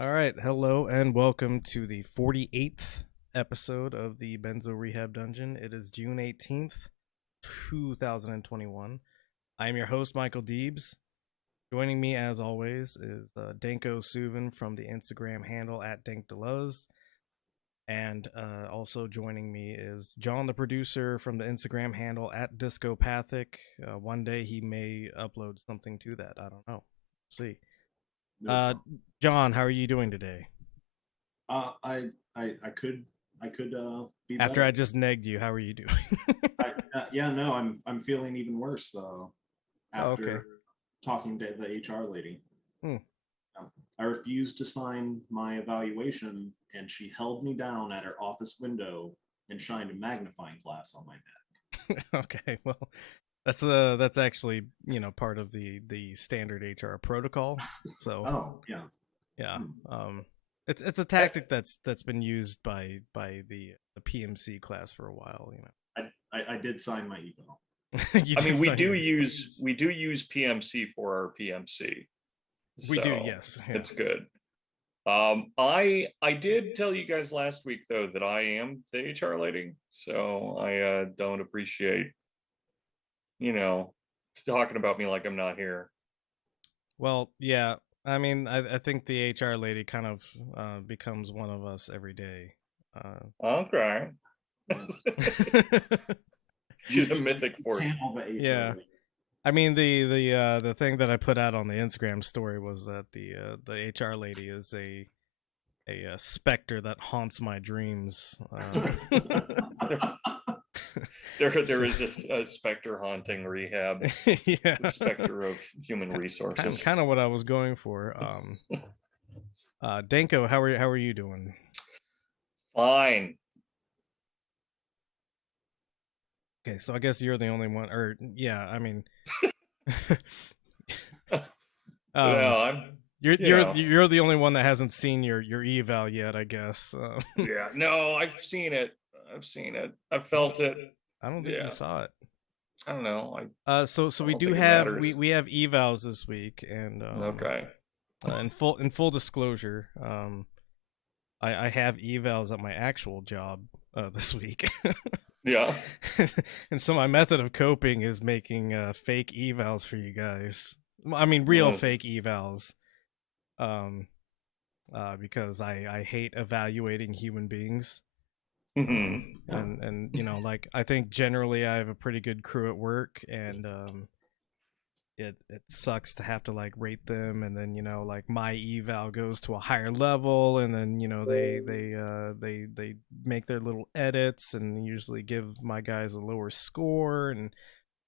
All right, hello and welcome to the 48th episode of the Benzo Rehab Dungeon. It is June 18th, 2021. I am your host, Michael Deebs. Joining me, as always, is Danko Suvin from the Instagram handle at DankDeLuz. And also joining me is John, the producer, from the Instagram handle at Discopathic. One day he may upload something to that. I don't know. See. John, how are you doing today? I could be After better. I just negged you, how are you doing? I'm feeling even worse after talking to the HR lady. I refused to sign my evaluation, and she held me down at her office window and shined a magnifying glass on my neck. Okay, well, that's actually part of the standard HR protocol. So yeah. It's a tactic that's been used by the PMC class for a while. I did sign my eval. I mean, we do use PMC for our PMC. We do, yes. Yeah. It's good. I did tell you guys last week though that I am the HR lady, so I don't appreciate talking about me like I'm not here. Well, yeah. I mean, I think the HR lady kind of becomes one of us every day. Okay. She's a mythic force. Yeah. I mean, the thing that I put out on the Instagram story was that the HR lady is a specter that haunts my dreams. There is a specter haunting rehab. Yeah. The specter of human resources. Kind of what I was going for. Danko, how are you doing? Fine. Okay, so I guess you're the only one, or yeah, I mean, you're the only one that hasn't seen your eval yet, I guess. Yeah, no, I've seen it. I've felt it. I don't think you saw it. I don't know. So we do have we have evals this week, and okay. In full disclosure, I have evals at my actual job this week. Yeah. And so my method of coping is making fake evals for you guys. I mean, real fake evals. Because I hate evaluating human beings. And like, I think generally I have a pretty good crew at work, and it sucks to have to like rate them, and then like my eval goes to a higher level, and then they make their little edits and usually give my guys a lower score, and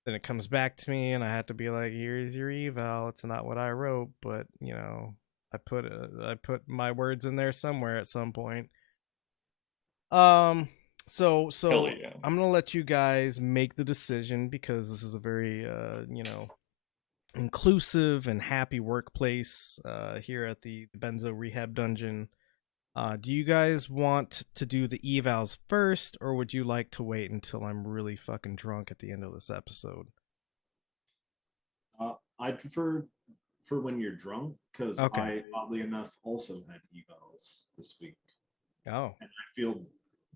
then it comes back to me and I have to be like, here's your eval, it's not what I wrote, but I put my words in there somewhere at some point. So yeah. I'm gonna let you guys make the decision, because this is a very inclusive and happy workplace here at the Benzo Rehab Dungeon. Do you guys want to do the evals first, or would you like to wait until I'm really fucking drunk at the end of this episode? I prefer for when you're drunk, because okay. I, oddly enough, also had evals this week. Oh. And I feel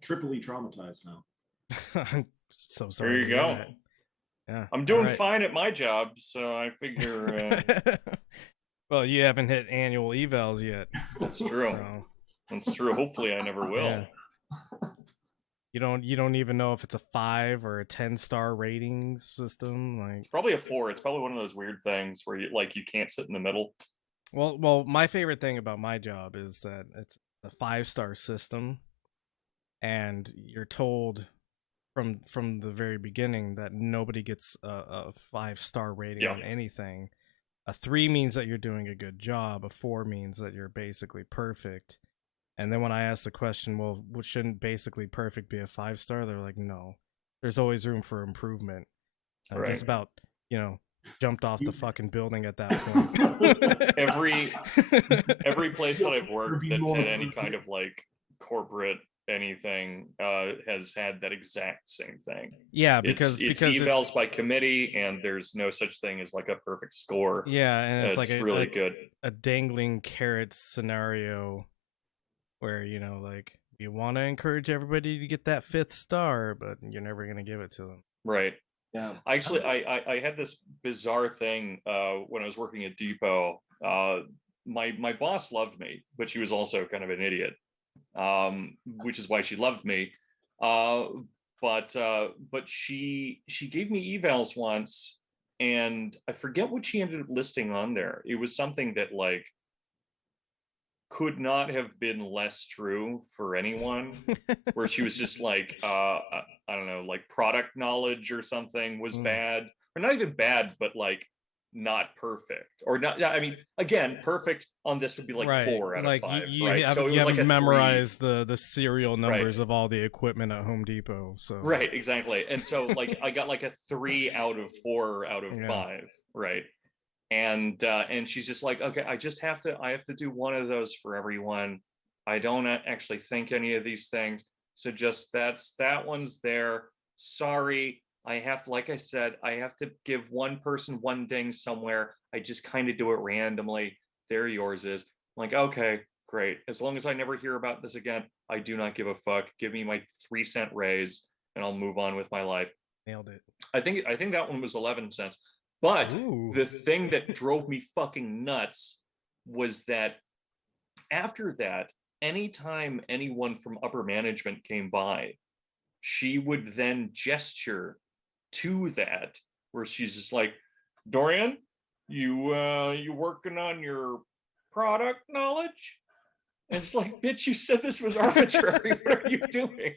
triply traumatized now. I'm so sorry. There you go. That. Yeah. I'm doing fine at my job, so I figure. Well, you haven't hit annual evals yet. That's true. So. That's true. Hopefully, I never will. Yeah. You don't even know if it's a 5 or a 10-star rating system. Like, it's probably a 4. It's probably one of those weird things where you can't sit in the middle. Well, my favorite thing about my job is that it's a 5-star system, and you're told from the very beginning that nobody gets a 5-star rating on anything. A 3 means that you're doing a good job. A 4 means that you're basically perfect. And then when I asked the question, well, shouldn't basically perfect be a 5-star? They're like, no, there's always room for improvement. I'm just about, jumped off the fucking building at that point. every place that I've worked that's had any kind of like corporate anything has had that exact same thing. Yeah, because it's evals by committee, and there's no such thing as like a perfect score. Yeah, and it's like really good. A dangling carrot scenario where, like, you want to encourage everybody to get that 5th star, but you're never going to give it to them. Right. Yeah. Actually, I had this bizarre thing when I was working at Depot. My boss loved me, but she was also kind of an idiot, which is why she loved me. But she gave me evals once, and I forget what she ended up listing on there. It was something that like could not have been less true for anyone, where she was just like, I don't know, like product knowledge or something was bad, or not even bad, but like not perfect, or not. I mean, again, perfect on this would be like 4 out of 5, right? So you haven't memorized the serial numbers of all the equipment at Home Depot. So right, exactly. And so like I got like a 3 out of 4 out of 5, right? And she's just like, okay, I have to do one of those for everyone. I don't actually think any of these things, so just that one's there. Sorry, I have to, like I said, I have to give one person one ding somewhere. I just kind of do it randomly. There yours is. I'm like, okay, great. As long as I never hear about this again, I do not give a fuck. Give me my 3-cent raise, and I'll move on with my life. Nailed it. I think that one was 11 cents. But the thing that drove me fucking nuts was that after that, anytime anyone from upper management came by, she would then gesture to that, where she's just like, Dorian, you working on your product knowledge? And it's like, bitch, you said this was arbitrary. What are you doing?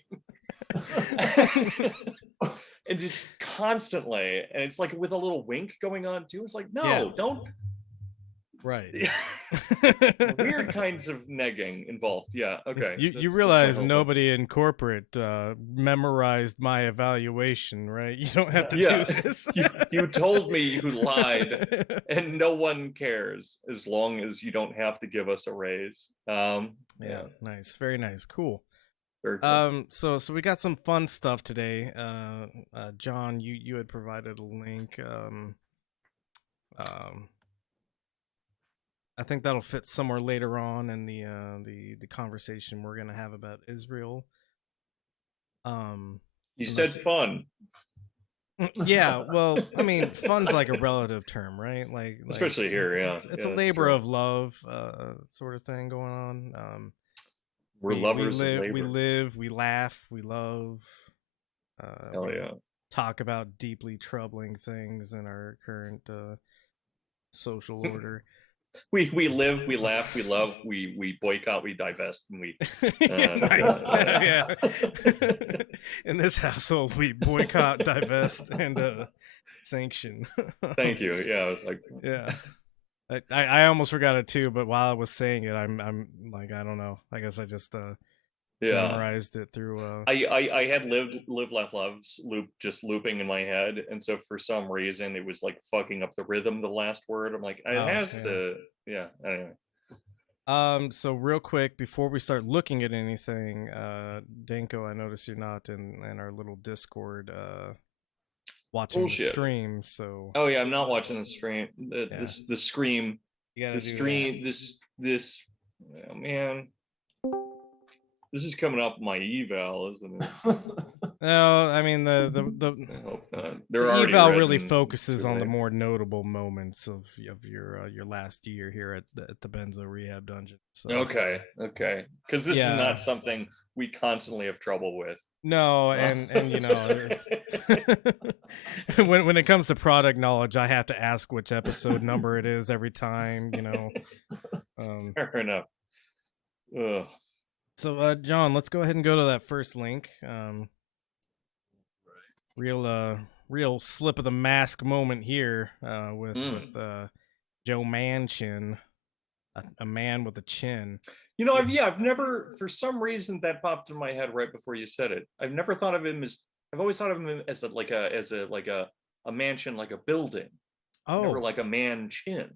And just constantly, and it's like with a little wink going on too. It's like, no, don't. Right. Weird kinds of negging involved. Yeah. Okay. You realize nobody in corporate memorized my evaluation, right? You don't have to do this. You told me you lied, and no one cares as long as you don't have to give us a raise. Yeah. Nice. Very nice. Cool. Very cool. So we got some fun stuff today. John, you had provided a link. I think that'll fit somewhere later on in the conversation we're gonna have about Israel. You said fun. Yeah, well, I mean, fun's like a relative term, right? Like especially here, yeah. It's a labor of love, sort of thing going on. We're lovers of labor. We live, we laugh, we love. Hell yeah. Talk about deeply troubling things in our current social order. We live, we laugh, we love, we boycott, we divest, and we. Nice. Yeah. In this household, we boycott, divest, and sanction. Thank you. Yeah, I was like. Yeah. I almost forgot it too, but while I was saying it, I'm like, I don't know. I guess I just memorized it through. I had live, laugh, loves just looping in my head, and so for some reason it was like fucking up the rhythm. The last word, I'm like, it has to. Yeah. Anyway. So real quick before we start looking at anything, Danko, I noticed you're not in our little Discord. Watching the stream, so oh yeah, I'm not watching the stream. The scream, the stream, this oh, man, this is coming up my eval, isn't it? No, I mean the eval really focuses on the more notable moments of your last year here at the Benzo Rehab dungeon. So. Okay, because this is not something we constantly have trouble with. No, and you know, when it comes to product knowledge, I have to ask which episode number it is every time. You know. Fair enough. Ugh. So, John, let's go ahead and go to that first link. Real slip of the mask moment here with Joe Manchin, a man with a chin. You know, I've never, for some reason, that popped in my head right before you said it. I've never thought of him as. I've always thought of him as a mansion, like a building. Oh, never like a man chin.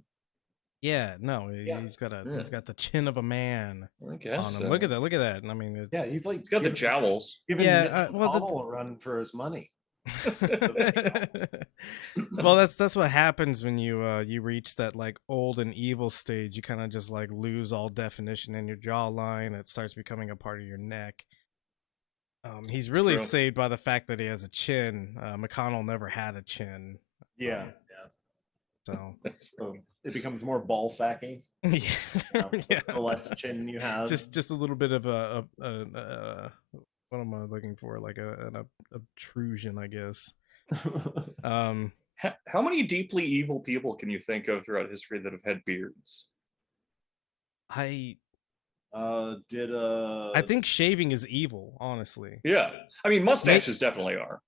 Yeah, no, he's got the chin of a man I guess on him. so. Look at that. I mean, he's like he's got the jowls. Giving Mitch McConnell a run for his money. Well, that's what happens when you reach that like old and evil stage. You kind of just like lose all definition in your jawline. It starts becoming a part of your neck. He's really saved by the fact that he has a chin. McConnell never had a chin. Yeah. So it becomes more ball sacky. Yeah. The less chin you have. Just a little bit of a what am I looking for? Like an obtrusion, I guess. How many deeply evil people can you think of throughout history that have had beards? I think shaving is evil, honestly. Yeah, I mean mustaches definitely are.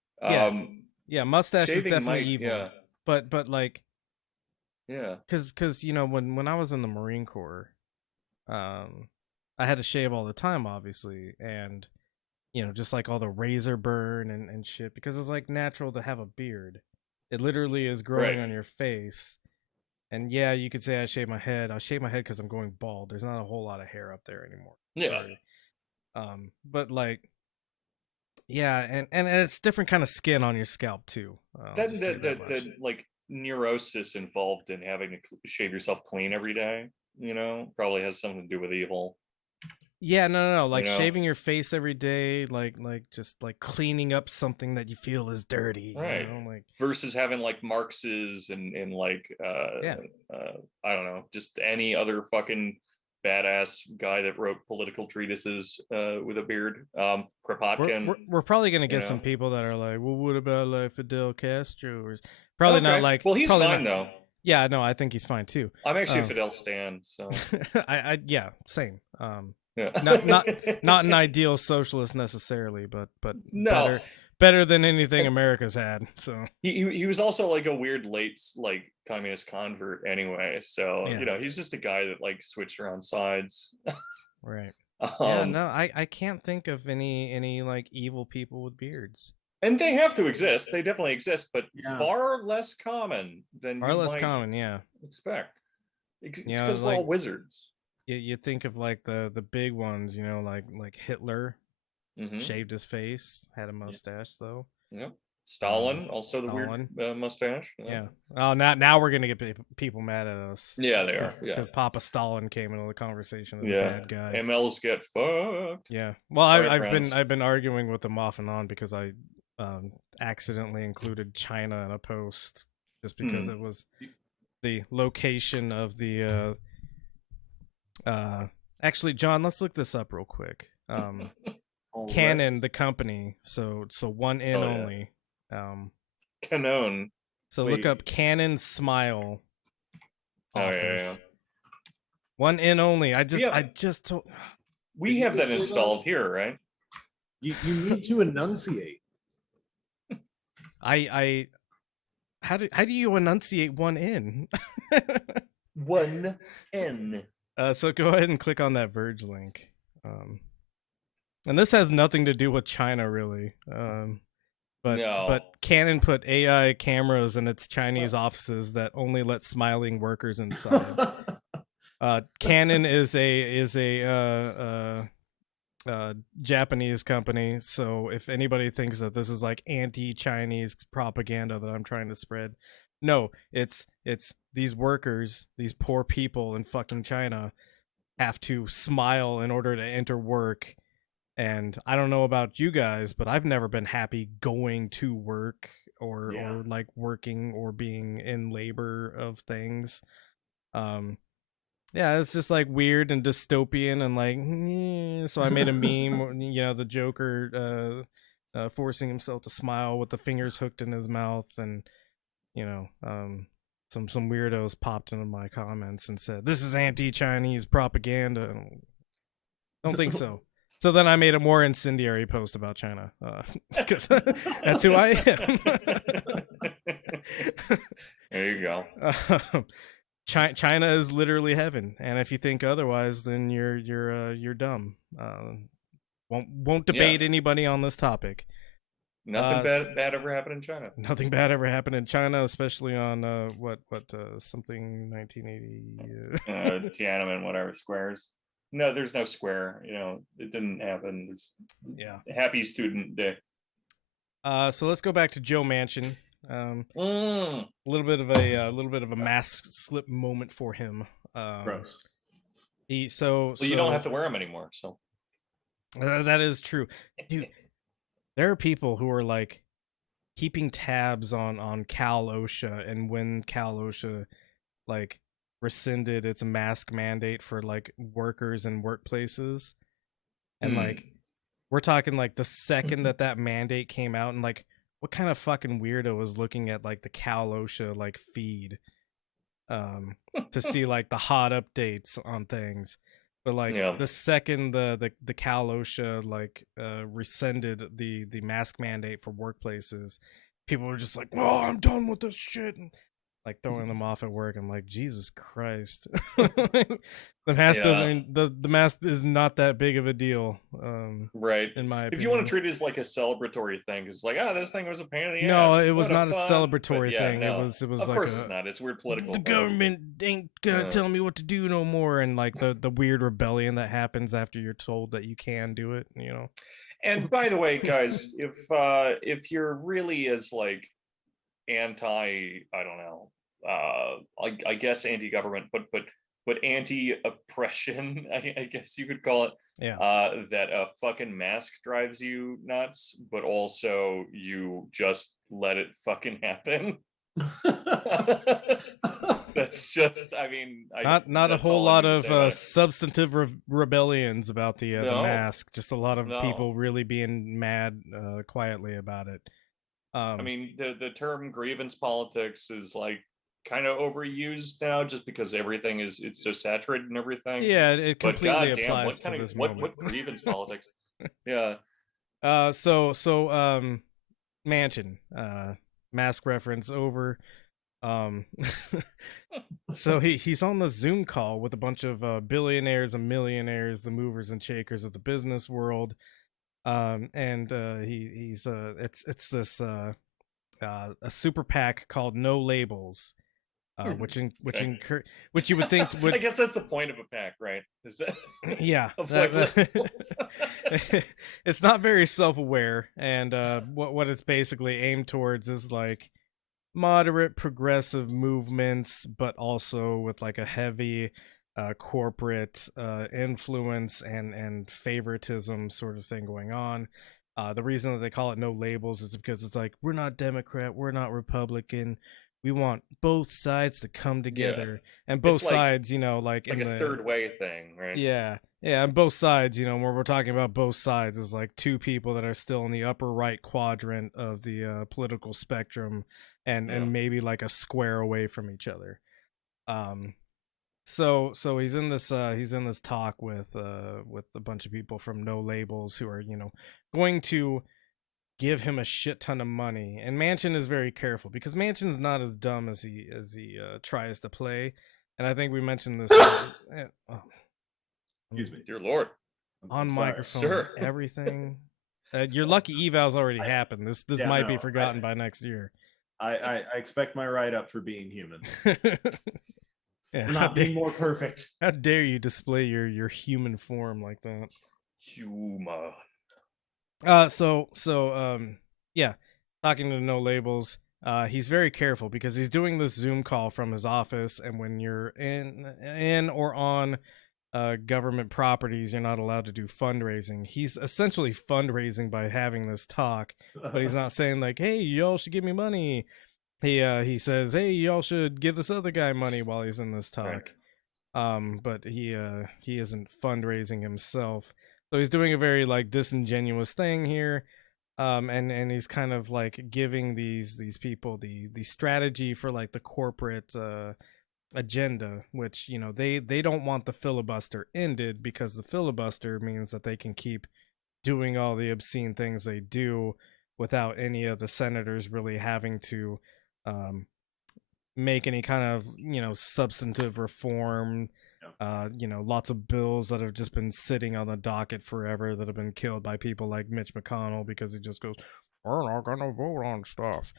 Yeah, mustache is definitely evil. Yeah. But like, yeah, because you know when I was in the Marine Corps, I had to shave all the time, obviously, and you know, just like all the razor burn and shit, because it's like natural to have a beard. It literally is growing on your face. And yeah, you could say I shave my head. I shave my head because I'm going bald. There's not a whole lot of hair up there anymore. Yeah. But like, yeah, and it's different kind of skin on your scalp too. That like neurosis involved in having to shave yourself clean every day, you know, probably has something to do with evil. Yeah, no. Like shaving your face every day, like just like cleaning up something that you feel is dirty, right? You know? Like versus having like Marx's and like I don't know, just any other fucking badass guy that wrote political treatises with a beard. Kropotkin. We're probably gonna get some people that are like, well, what about like Fidel Castro? Or probably not like. Well, he's fine though. Yeah, no, I think he's fine too. I'm actually a Fidel stan, so I yeah, same. Yeah. not an ideal socialist necessarily, but no. better than anything America's had. So he was also like a weird late like communist convert anyway. So you know, he's just a guy that like switched around sides. Right. Yeah, no, I can't think of any like evil people with beards. And they have to exist. They definitely exist, but far less common than yeah. Expect. It's because we're all wizards. You think of like the big ones, you know, like Hitler shaved his face, had a mustache though. Yeah. Stalin, also the weird mustache. Yeah. Oh, now we're gonna get people mad at us. Yeah, they are. Yeah. Because Papa Stalin came into the conversation as a bad guy. MLs get fucked. Yeah. Well, I've been arguing with them off and on because I accidentally included China in a post just because it was the location of the actually, John, let's look this up real quick. Canon, the company, so one in only. Canon. So look up Canon Smile Office. One in only. I just told. We have that installed here, right? You need to enunciate. How do you enunciate one in? One N. So go ahead and click on that Verge link. And this has nothing to do with China, really. But Canon put AI cameras in its Chinese offices that only let smiling workers inside. Canon is a Japanese company, so if anybody thinks that this is like anti-Chinese propaganda that I'm trying to spread, no, it's these workers, these poor people in fucking China have to smile in order to enter work. And I don't know about you guys, but I've never been happy going to work or like working or being in labor of things. Yeah, it's just like weird and dystopian and like, so I made a meme, you know, the Joker forcing himself to smile with the fingers hooked in his mouth, and you know, some weirdos popped into my comments and said, "This is anti-Chinese propaganda." Don't think so. So then I made a more incendiary post about China, because that's who I am. There you go. China is literally heaven, and if you think otherwise, then you're dumb. Won't debate anybody on this topic. Nothing bad ever happened in China. Nothing bad ever happened in China, especially on something 1980. Tiananmen, whatever squares. No, there's no square. It didn't happen. Yeah. Happy Student Day. So let's go back to Joe Manchin. A little bit of a mask slip moment for him. Gross. You don't have to wear them anymore. So that is true, dude. There are people who are like keeping tabs on Cal OSHA and when Cal OSHA like rescinded its mask mandate for like workers and workplaces, and like we're talking like the second that mandate came out, and like what kind of fucking weirdo was looking at like the Cal OSHA like feed to see like the hot updates on things. But like the second the Cal OSHA like rescinded the mask mandate for workplaces, people were just like, "Oh, I'm done with this shit," and like throwing them off at work. I'm like, Jesus Christ, the mask doesn't. The mask is not that big of a deal, right? In my opinion, if you want to treat it as like a celebratory thing, it's like, this thing was a pain in the ass. No, it was not a celebratory thing. No. It was of like course it's not. It's weird political. The government ain't gonna tell me what to do no more, and like the weird rebellion that happens after you're told that you can do it. And by the way, guys, if you're really as like anti, I don't know, I guess anti-government, but anti-oppression, I guess you could call it. Yeah. That a fucking mask drives you nuts, but also you just let it fucking happen. That's just, I mean, not a whole lot of substantive rebellions about the mask. Just a lot of people really being mad quietly about it. I mean, the term grievance politics is like kind of overused now, just because it's so saturated and everything. Yeah, it completely but goddamn, applies to this moment. What grievance politics? Yeah. Manchin, mask reference over. So he's on the Zoom call with a bunch of billionaires and millionaires, the movers and shakers of the business world. And he's it's this a super PAC called No Labels, which you would think would. I guess that's the point of a PAC, right? Yeah, it's not very self-aware, and what it's basically aimed towards is like moderate progressive movements, but also with like a heavy corporate influence and favoritism sort of thing going on. The reason that they call it No Labels is because it's like, we're not Democrat, we're not Republican, we want both sides to come together. And both sides, like in a third way thing, right? Yeah, and both sides, where we're talking about both sides is like two people that are still in the upper right quadrant of the political spectrum, and maybe like a square away from each other. So he's in this talk with a bunch of people from No Labels who are going to give him a shit ton of money, and Manchin is very careful because Manchin's not as dumb as he tries to play, and I think we mentioned this. Excuse me, dear Lord, on microphone, sure. Everything. Your lucky eval's already happened. This might be forgotten by next year. I expect my write-up for being human. Yeah, not being more perfect. How dare you display your human form like that? Human. Yeah, talking to No Labels, he's very careful because he's doing this Zoom call from his office, and when you're in or on government properties, you're not allowed to do fundraising. He's essentially fundraising by having this talk, but he's not saying like, "Hey, y'all should give me money." He says, "Hey, y'all should give this other guy money" while he's in this talk. Right. But he isn't fundraising himself. So he's doing a very like disingenuous thing here. And he's kind of like giving these people the strategy for like the corporate agenda, which they don't want the filibuster ended, because the filibuster means that they can keep doing all the obscene things they do without any of the senators really having to make any kind of substantive reform. Lots of bills that have just been sitting on the docket forever that have been killed by people like Mitch McConnell because he just goes, "We're not gonna vote on stuff."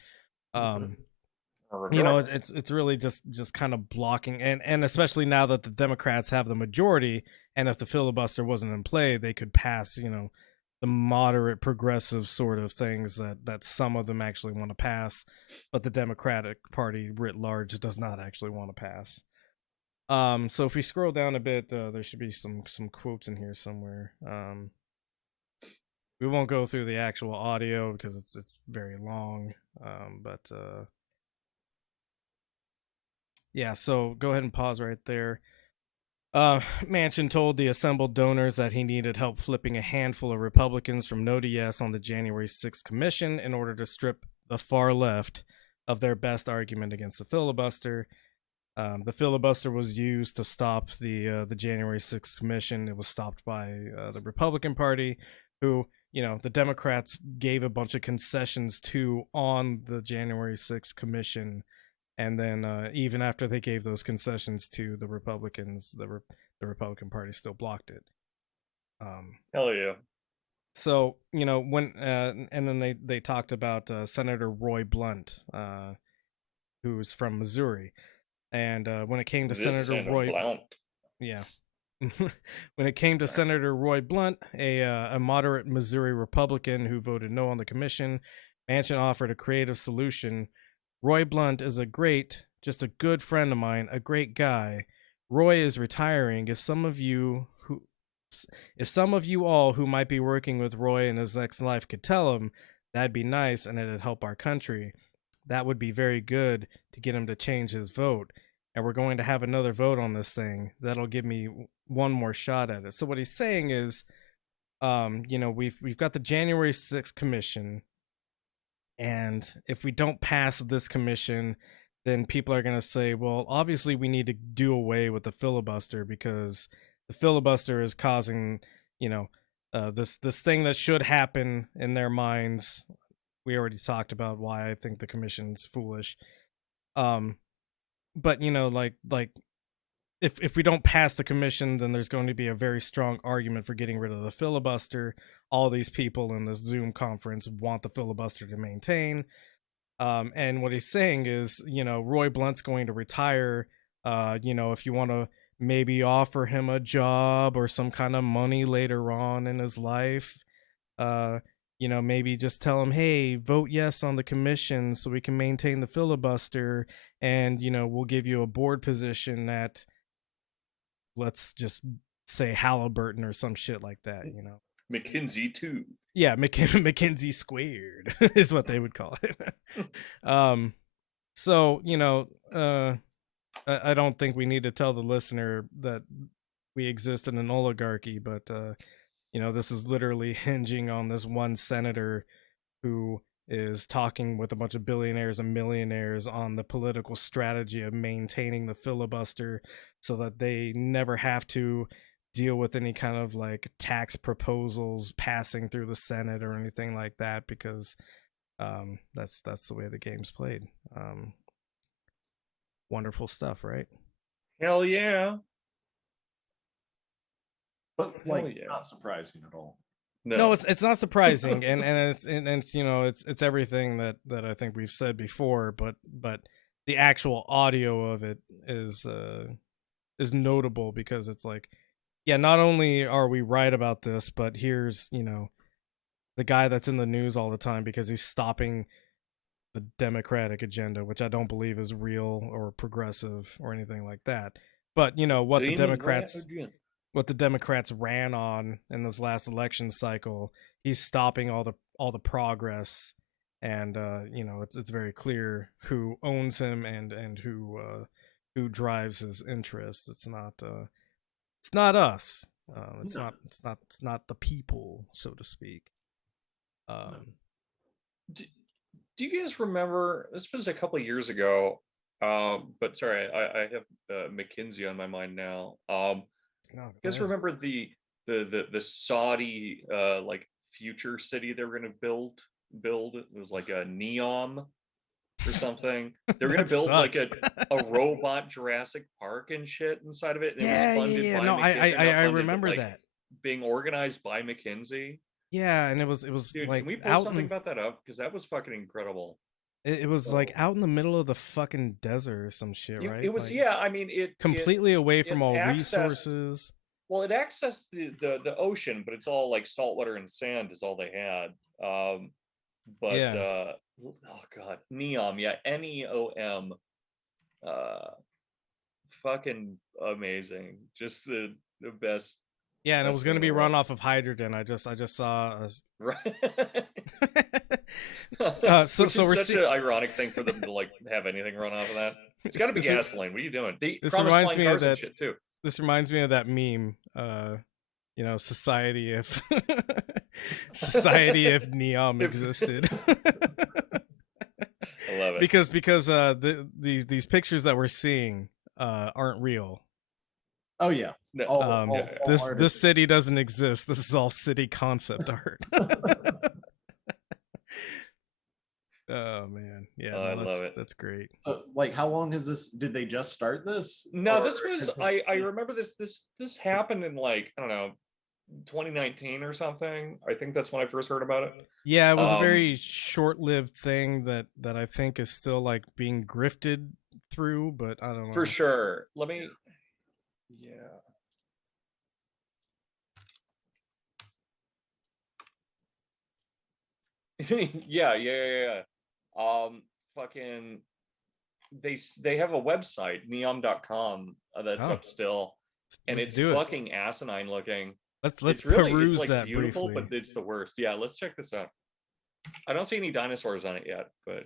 It's really just kind of blocking, and especially now that the Democrats have the majority, and if the filibuster wasn't in play, they could pass the moderate progressive sort of things that some of them actually want to pass, but the Democratic Party writ large does not actually want to pass. So if we scroll down a bit, there should be some quotes in here somewhere. We won't go through the actual audio because it's very long. But yeah, so go ahead and pause right there. Manchin told the assembled donors that he needed help flipping a handful of Republicans from no to yes on the January 6th commission in order to strip the far left of their best argument against the filibuster. The filibuster was used to stop the January 6th commission. It was stopped by the Republican Party, who the Democrats gave a bunch of concessions to on the January 6th commission. And then even after they gave those concessions to the Republicans, the Republican Party still blocked it. Hell yeah. So when and then they talked about Senator Roy Blunt, who's from Missouri, and when it came to Senator Roy, Blount. Yeah, when it came to Senator Roy Blunt, a moderate Missouri Republican who voted no on the commission, Manchin offered a creative solution. Roy Blunt is just a good friend of mine, a great guy. Roy is retiring. If some of you all who might be working with Roy in his next life could tell him, that'd be nice and it'd help our country. That would be very good to get him to change his vote. And we're going to have another vote on this thing. That'll give me one more shot at it. So what he's saying is, we've got the January 6th commission. And if we don't pass this commission, then people are going to say, well, obviously we need to do away with the filibuster because the filibuster is causing, this thing that should happen in their minds. We already talked about why I think the commission's foolish. But if we don't pass the commission, then there's going to be a very strong argument for getting rid of the filibuster. All these people in this Zoom conference want the filibuster to maintain. And what he's saying is, Roy Blunt's going to retire. If you want to maybe offer him a job or some kind of money later on in his life, maybe just tell him, hey, vote yes on the commission so we can maintain the filibuster. And, we'll give you a board position at, let's just say Halliburton or some shit like that, McKinsey too. Yeah, McKinsey squared is what they would call it. So I don't think we need to tell the listener that we exist in an oligarchy, but this is literally hinging on this one senator who is talking with a bunch of billionaires and millionaires on the political strategy of maintaining the filibuster so that they never have to deal with any kind of like tax proposals passing through the Senate or anything like that, because that's the way the game's played. Wonderful stuff, right? Hell yeah. But not surprising at all. No, it's not surprising, and it's it's everything that I think we've said before, but the actual audio of it is notable because it's like, yeah, not only are we right about this, but here's the guy that's in the news all the time because he's stopping the Democratic agenda, which I don't believe is real or progressive or anything like that. But what the Democrats ran on in this last election cycle, he's stopping all the progress, and it's very clear who owns him and who drives his interests. It's not us. It's not the people, so to speak. Do you guys remember? This was a couple of years ago. But sorry, I have McKinsey on my mind now. You guys remember the Saudi like future city they were going to build? It was like a Neom. or something. They're gonna build like a robot Jurassic Park and shit inside of it. And it was funded by no, McKinsey. I remember like, that being organized by McKinsey. Yeah, and it was Dude, like, can we post something about that up? Because that was fucking incredible. It was like out in the middle of the fucking desert or some shit, right? It was, like, yeah. I mean, it completely away from all resources. Well, it accessed the ocean, but it's all like saltwater and sand is all they had. But yeah. Oh god, Neom, yeah, NEOM, fucking amazing, just the best. Yeah, and it was going to be run off of hydrogen. I just saw right. So we're such an ironic thing for them to like have anything run off of that. It's got to be gasoline. What are you doing? This reminds me of that shit too. This reminds me of that meme. You know, society if Neom existed. I love it because these pictures that we're seeing aren't real. Oh yeah. This city doesn't exist. This is all city concept art. Oh man, yeah, I love it. That's great. Like, how long has this? Did they just start this? No, this was. I remember this happened in like, I don't know, 2019 or something. I think that's when I first heard about it. Yeah, it was a very short-lived thing that I think is still like being grifted through, but I don't know. For sure. Let me. Yeah. yeah. Fucking. They have a website, neom.com, that's up still, and it's fucking asinine looking. Let's peruse it's like that beautiful, briefly. but it's the worst. Yeah, let's check this out. I don't see any dinosaurs on it yet, but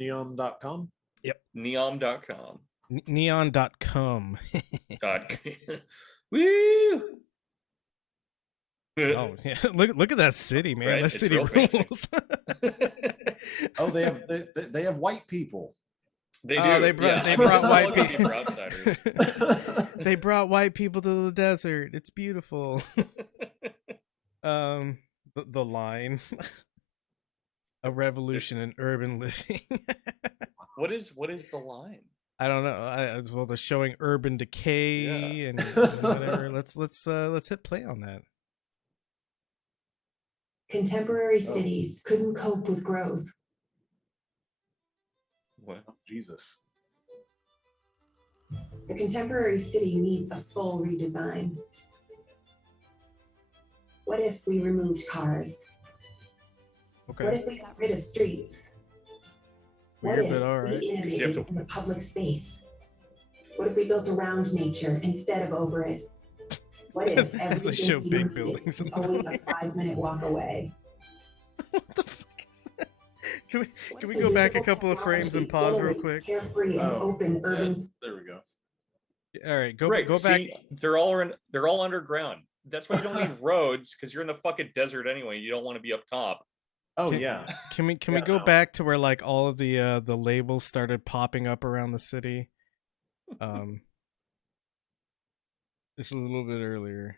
neom.com. Yep, neom.com. Neon.com. Woo! Oh yeah, look at that city, man. Right, that city rules. Oh, they have white people. They do. They brought white people for outsiders. They brought white people to the desert. It's beautiful. The line. A revolution in urban living. What is the line? I don't know. Well, they're showing urban decay and whatever. Let's hit play on that. Contemporary cities couldn't cope with growth. What? Oh, Jesus. The contemporary city needs a full redesign. What if we removed cars? Okay. What if we got rid of streets? Weird, what if all right. we innovated in the public space? What if we built around nature instead of over it? What if everything big buildings is always a 5-minute walk away? What the fuck is that? Can we go back a couple of frames and pause real quick? Carefree and open urban. There we go. All right, go back. See, they're all underground. That's why you don't need roads, because you're in the fucking desert anyway. You don't want to be up top. Oh yeah. Can we go back to where like all of the labels started popping up around the city? Just a little bit earlier.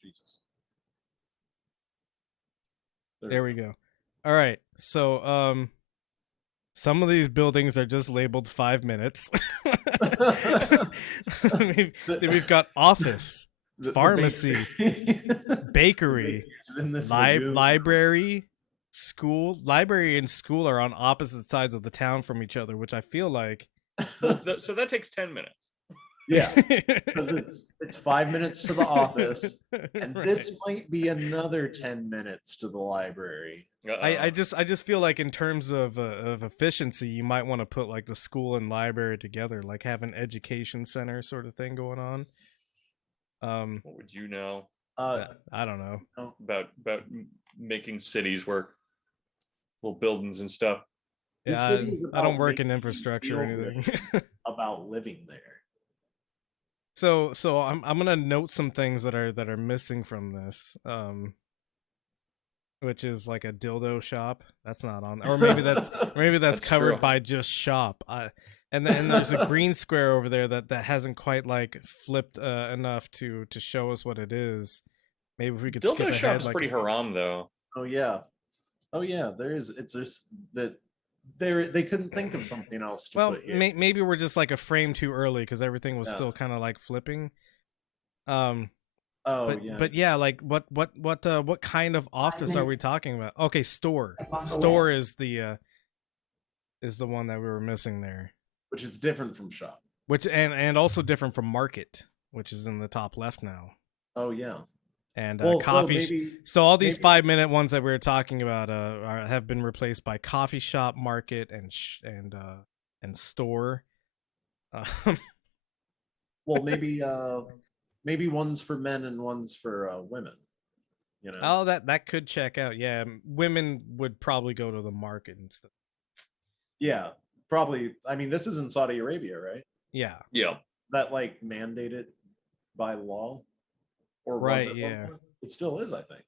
Jesus. There we go. All right. So some of these buildings are just labeled 5 minutes. We've got office, pharmacy, bakery, library, school. Library and school are on opposite sides of the town from each other, which I feel like. So that takes 10 minutes. Yeah, because it's 5 minutes to the office, and this might be another 10 minutes to the library. I just feel like in terms of efficiency, you might want to put like the school and library together, like have an education center sort of thing going on. What would you know? I don't know about making cities work, little buildings and stuff. Yeah, I don't work in infrastructure or anything. About living there. So I'm gonna note some things that are missing from this, which is like a dildo shop. That's not on, or maybe that's that's covered true. By just shop. And then there's a green square over there that hasn't quite like flipped enough to show us what it is. Maybe if we could dildo skip ahead. Shop's like pretty haram though. Oh yeah. Oh yeah, there is. It's just that they couldn't think of something else to put here. Maybe we're just like a frame too early because everything was still kind of like flipping. But yeah, like what kind of office are we talking about? Okay, store. Store is the one that we were missing there, which is different from shop. Which and also different from market, which is in the top left now. Oh yeah. And coffee. So all these 5-minute ones that we were talking about have been replaced by coffee shop, market, and store. Well, maybe one's for men and one's for women. You know. Oh, that could check out. Yeah, women would probably go to the market instead. Yeah, probably. I mean, this is in Saudi Arabia, right? Yeah. Yeah. That like mandated by law, or right? Was it yeah. It still is, I think.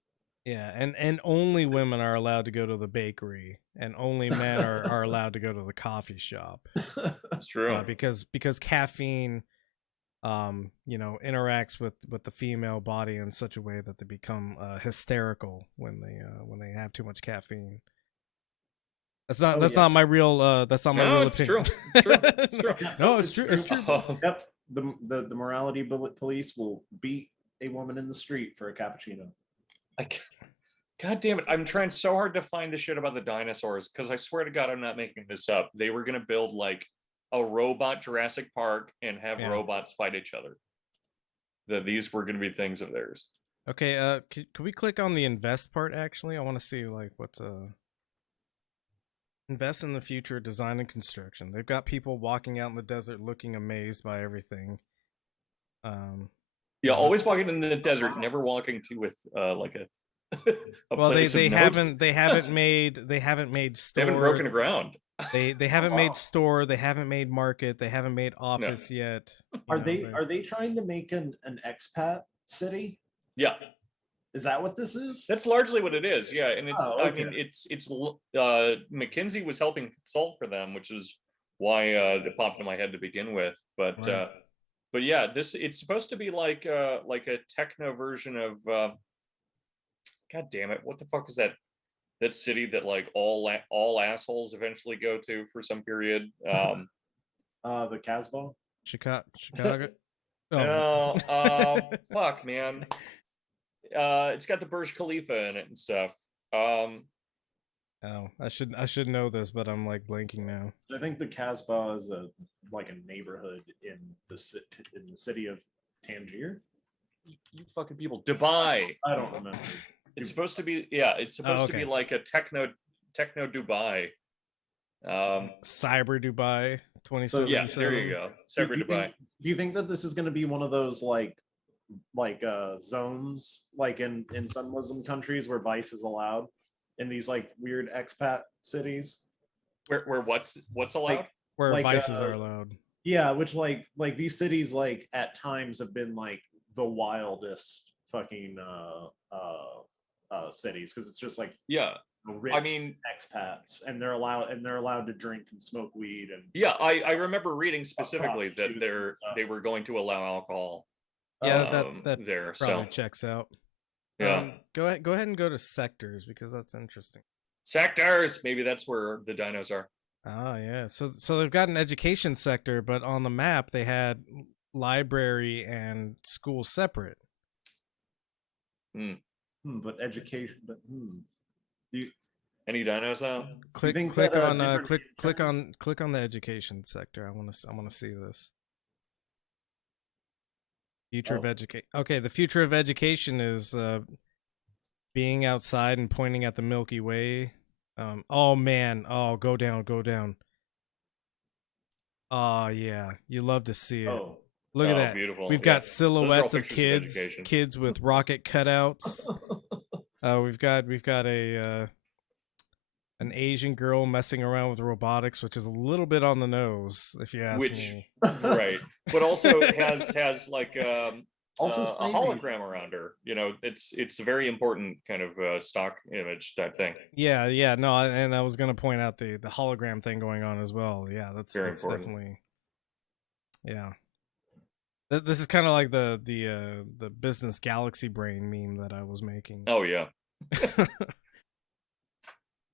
Yeah, and only women are allowed to go to the bakery, and only men are allowed to go to the coffee shop. That's true. Because caffeine, interacts with the female body in such a way that they become hysterical when they have too much caffeine. That's not my real real opinion. It's true. It's true. No, it's true. It's true. Yep. The morality police will beat a woman in the street for a cappuccino. God damn it. I'm trying so hard to find the shit about the dinosaurs because I swear to God, I'm not making this up. They were going to build like a robot Jurassic Park and have robots fight each other. These were going to be things of theirs. Okay. Could we click on the invest part? Actually, I want to see like what's invest in the future, design and construction. They've got people walking out in the desert looking amazed by everything. Yeah, always walking in the desert, never walking with like a well, they haven't made store. They haven't broken ground. They haven't made store. They haven't made market. They haven't made office yet. Are they trying to make an expat city? Yeah. Is that what this is? That's largely what it is. Yeah, and it's I mean it's McKinsey was helping consult for them, which is why it popped in my head to begin with. But yeah, it's supposed to be like a techno version of God damn it, what the fuck is that city that like all assholes eventually go to for some period? The Casbah? Chicago? No, fuck man. It's got the Burj Khalifa in it and stuff. Oh, I should know this, but I'm like blanking now. I think the Casbah is a neighborhood in the city of Tangier. You fucking people, Dubai. I don't remember. It's supposed to be to be like a techno Dubai. Cyber Dubai 2077. Yeah, there you go. Cyber Dubai. Do you think that this is going to be one of those zones like in some Muslim countries where vice is allowed in these like weird expat cities? Where what's allowed? Where vices are allowed. Yeah, which like these cities like at times have been like the wildest fucking cities because it's just like rich expats and they're allowed to drink and smoke weed and I remember reading specifically that they were going to allow alcohol. Yeah, that there probably checks out. Yeah. Go ahead and go to sectors because that's interesting. Sectors, maybe that's where the dinos are. Oh yeah, so they've got an education sector, but on the map they had library and school separate. But education, any dinos though? Click on the education sector. I want to see this. Future of education. Okay, the future of education is being outside and pointing at the Milky Way. Oh man, go down. Oh yeah, you love to see it. Look at that. Beautiful. We've got silhouettes of kids with rocket cutouts. We've got an Asian girl messing around with robotics, which is a little bit on the nose, if you ask me. Right, but also has like a hologram around her. You know, it's a very important kind of stock image type thing. Yeah, no, and I was gonna point out the hologram thing going on as well. Yeah, that's definitely. Yeah, this is kind of like the business galaxy brain meme that I was making. Oh yeah.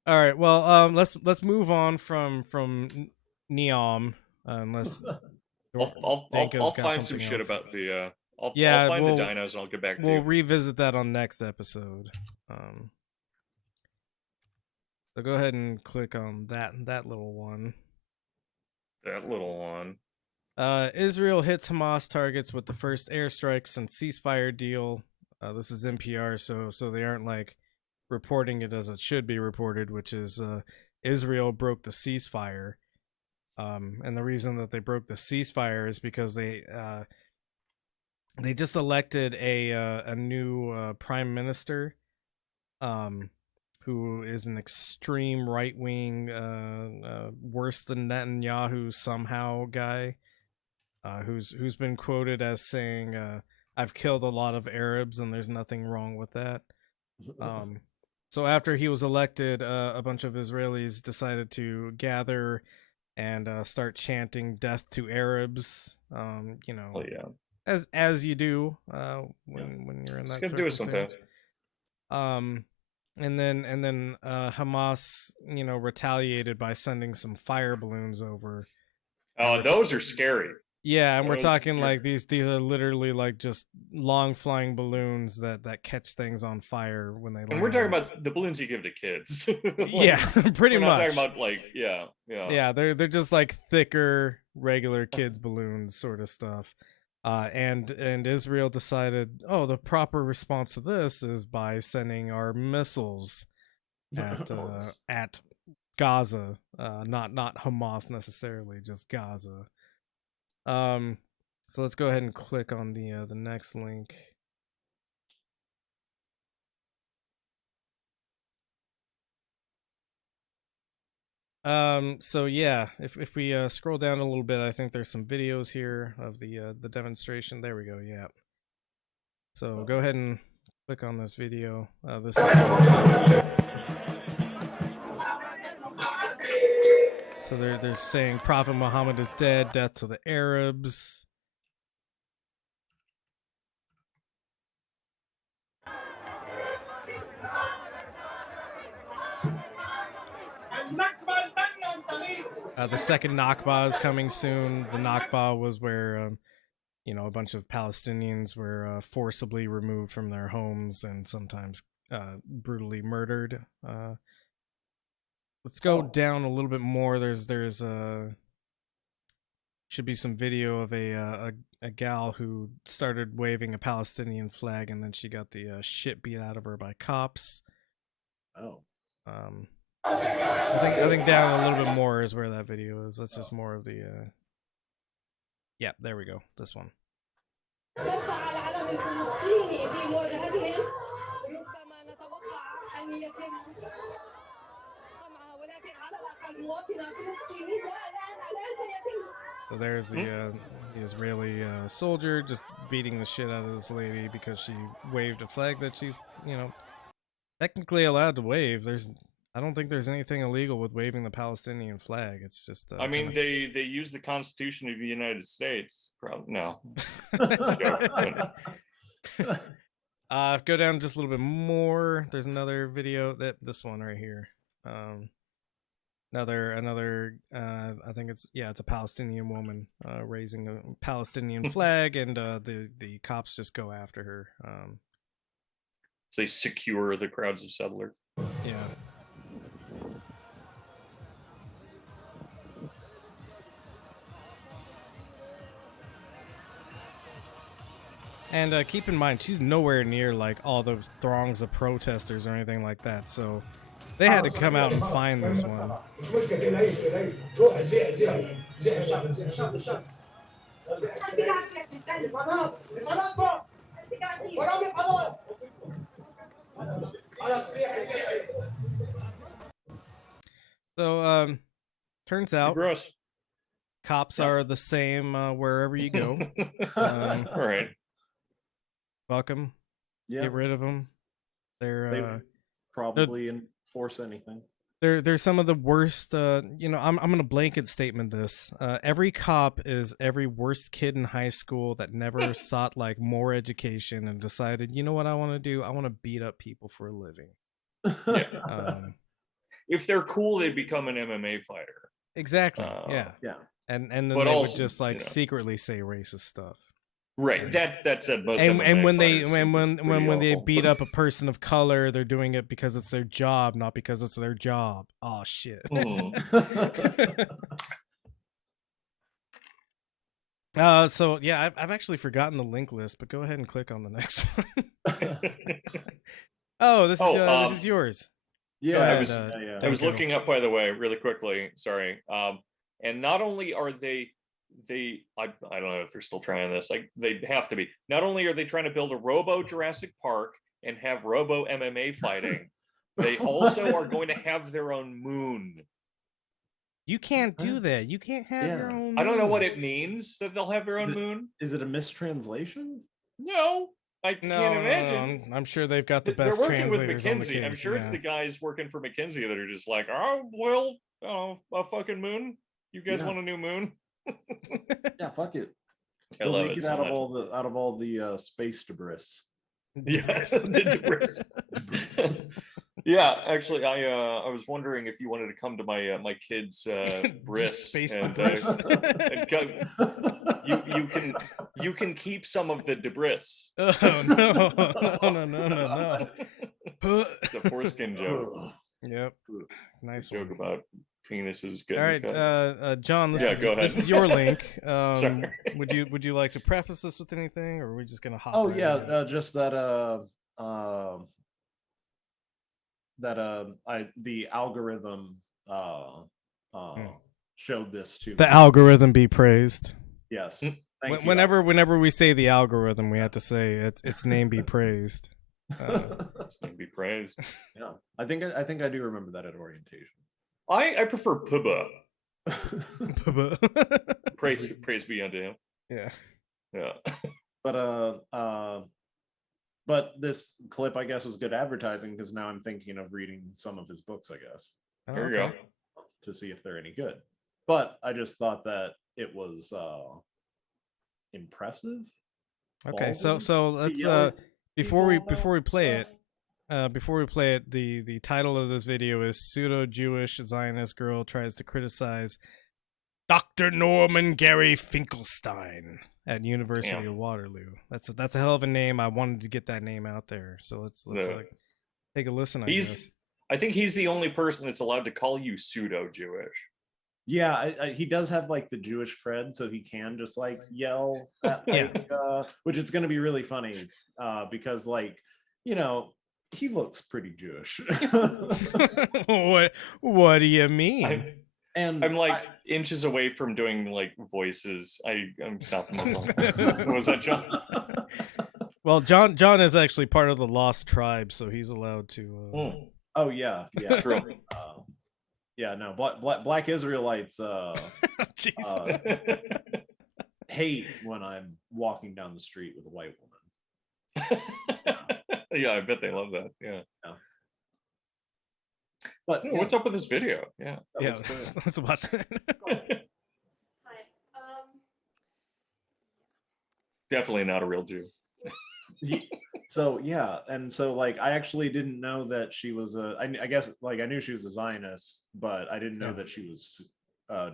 All right. Well, let's move on from Neom, unless I'll find some shit else. about the. I'll Yeah, find the dinos and I'll get back to you. We'll revisit that on next episode. So go ahead and click on that little one. That little one. Israel hits Hamas targets with the first airstrike since ceasefire deal. This is NPR, so they aren't like reporting it as it should be reported, which is Israel broke the ceasefire. And the reason that they broke the ceasefire is because they just elected a new prime minister, who is an extreme right wing, worse than Netanyahu somehow guy, who's been quoted as saying, "I've killed a lot of Arabs, and there's nothing wrong with that." So after he was elected, a bunch of Israelis decided to gather and start chanting "Death to Arabs." As you do when you're in that circumstance. And then Hamas, retaliated by sending some fire balloons over. Those are scary. Yeah, and we're talking like these are literally like just long flying balloons that catch things on fire when they land. And we're talking about the balloons you give to kids. Yeah, pretty much. We're not talking about like yeah. They're just like thicker regular kids balloons sort of stuff. And Israel decided, the proper response to this is by sending our missiles at Gaza, not Hamas necessarily, just Gaza. So let's go ahead and click on the next link. So yeah, if we scroll down a little bit, I think there's some videos here of the demonstration. There we go. Yeah. So go ahead and click on this video. This is so they're saying Prophet Muhammad is dead, death to the Arabs. The second Nakba is coming soon. The Nakba was where a bunch of Palestinians were forcibly removed from their homes and sometimes brutally murdered. Let's go down a little bit more. There's should be some video of a gal who started waving a Palestinian flag and then she got the shit beat out of her by cops. I think down a little bit more is where that video is. That's just more of the yeah, there we go. This one. So there's the Israeli soldier just beating the shit out of this lady because she waved a flag that she's, technically allowed to wave. I don't think there's anything illegal with waving the Palestinian flag. It's just. I mean, they use the Constitution of the United States. Probably no. Go down just a little bit more. There's another video this one right here. Another. I think it's a Palestinian woman raising a Palestinian flag, and the cops just go after her. So they secure the crowds of settlers. Yeah. And keep in mind, she's nowhere near like all those throngs of protesters or anything like that. So they had to come out and find this one. So turns out cops are the same wherever you go. All right. Fuck them. Yeah. Get rid of them. They probably enforce anything. They're some of the worst. I'm gonna blanket statement this. Every cop is every worst kid in high school that never sought like more education and decided, you know what I want to do? I want to beat up people for a living. if they're cool, they become an MMA fighter. Exactly. Yeah. And then but they also, would just like secretly say racist stuff. Right. That's it. Most and MMA when they fighters when they beat up a person of color, they're doing it because it's their job, not because it's their job. Oh shit. So yeah, I've actually forgotten the link list, but go ahead and click on the next one. Oh, this is yours. Yeah, ahead, I was looking up, by the way, really quickly. Sorry. And not only are they I don't know if they're still trying this. Like they have to be. Not only are they trying to build a Robo Jurassic Park and have Robo MMA fighting, they also are going to have their own moon. You can't do that. You can't have your own moon. I don't know what it means that they'll have their own moon. Is it a mistranslation? No. I can't imagine. No. I'm sure they've got the best They're working with translators on the McKinsey. case. I'm sure it's the guys working for McKinsey that are just like, oh, well, a fucking moon? You guys want a new moon? Yeah, fuck it. I love make it out so of all the space debris. Yes, the debris. Yeah, actually, I was wondering if you wanted to come to my my kids' bris, Space and you can keep some of the debris. Oh no! It's a foreskin joke. Yep, nice joke about penises getting all right, cut. John, this is your link. Would you like to preface this with anything, or are we just gonna hop? Oh yeah, just that the algorithm showed this to the me. algorithm be praised. Yes. Whenever we say the algorithm, we have to say its name be praised. Its name be praised. Yeah, I think I do remember that at orientation. I prefer Puba. Puba. praise be unto him. Yeah. But this clip, I guess, was good advertising because now I'm thinking of reading some of his books, I guess. There you go. To see if they're any good. But I just thought that it was impressive. Okay, so let's before we play it, the title of this video is Pseudo-Jewish Zionist Girl Tries to Criticize Dr. Norman Gary Finkelstein at University of Waterloo. That's a hell of a name. I wanted to get that name out there. So let's take a listen, I guess. I think he's the only person that's allowed to call you pseudo-Jewish. Yeah, he does have like the Jewish cred, so he can just like yell at which is going to be really funny because like, you know, he looks pretty Jewish. What do you mean? I'm like inches away from doing like voices. I'm stopping myself. What was that, John? Well, John is actually part of the Lost Tribe, so he's allowed to. Oh yeah, it's true. Yeah, no, black Israelites hate when I'm walking down the street with a white woman. Yeah, I bet they love that. Yeah. But Yeah. What's up with this video? Yeah. Yeah. Let's watch it. Hi. Definitely not a real Jew. So yeah, and so like I actually didn't know that she was I guess like I knew she was a Zionist, but I didn't know that she was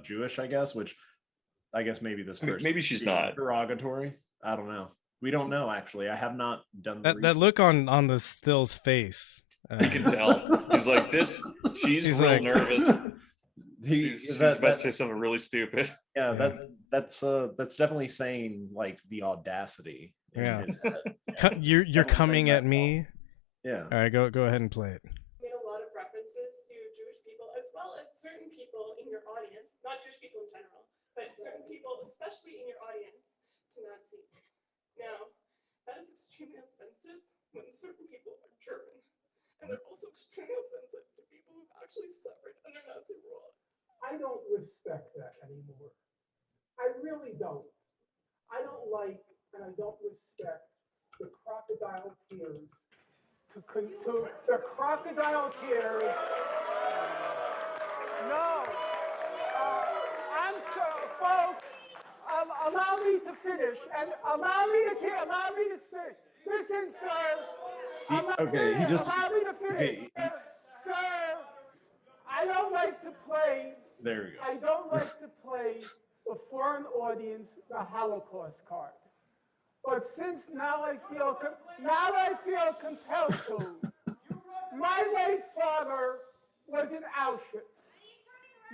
Jewish, I guess, which I guess maybe this person maybe she's not derogatory. I don't know. We don't know actually. I have not done that look on the still's face. You can tell. He's like this. She's real like, nervous. She's about to say something really stupid. Yeah, that's definitely saying like the audacity. Yeah. You're coming at me. Yeah. All right, go ahead and play it. Made a lot of references to Jewish people as well as certain people in your audience, not Jewish people in general, but certain people, especially in your audience, to Nazis. Now, that is extremely offensive when certain people are German, and they're also extremely offensive to people who've actually suffered under Nazi rule. I don't respect that anymore. I really don't. I don't like and I don't respect the crocodile tears. The crocodile tears. No. I'm sorry, folks. Allow me to finish and allow me to finish. Listen, sir. Okay, he just. Allow me to finish. Sir, I don't like to play. There we go. I don't like to play the foreign audience the Holocaust card. But since now I feel compelled to. My late father was in Auschwitz.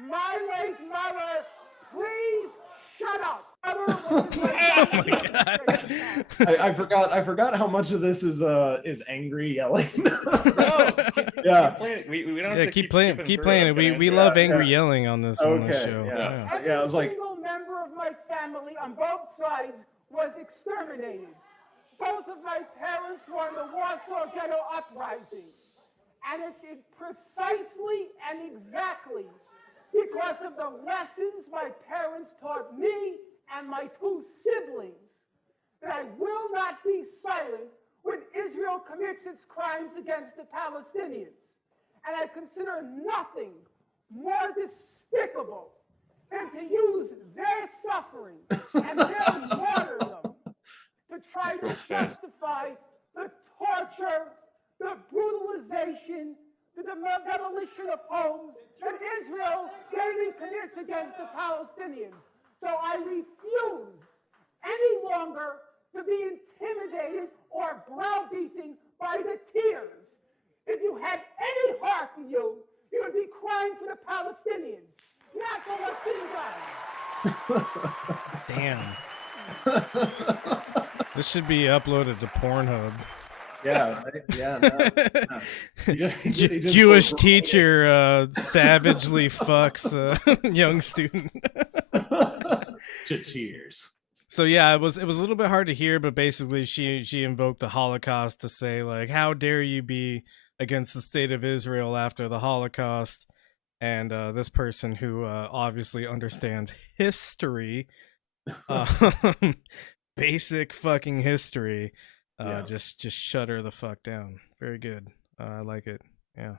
My late mother, please shut up. Oh my God. I forgot how much of this is angry yelling. No, Yeah. keep playing it. We don't have to keep playing skipping through playing it. it. We love angry yelling on this show. Yeah. Every I was like, single member of my family on both sides was exterminated. Both of my parents were in the Warsaw Ghetto Uprising. And it's precisely and exactly because of the lessons my parents taught me and my two siblings that I will not be silent when Israel commits its crimes against the Palestinians. And I consider nothing more despicable than to use their suffering and their martyrdom to try to justify the torture, the brutalization, the demolition of homes that Israel daily commits against the Palestinians. So I refuse any longer to be intimidated or browbeaten by the tears. If you had any heart in you, you would be crying for the Palestinians, not for what's in God. Damn. This should be uploaded to Pornhub. Yeah. No. He just Jewish goes teacher savagely fucks a young student. to tears. So yeah, it was a little bit hard to hear, but basically she invoked the Holocaust to say, like, how dare you be against the state of Israel after the Holocaust? And this person who obviously understands history, basic fucking history, just shut her the fuck down. Very good. I like it. Yeah.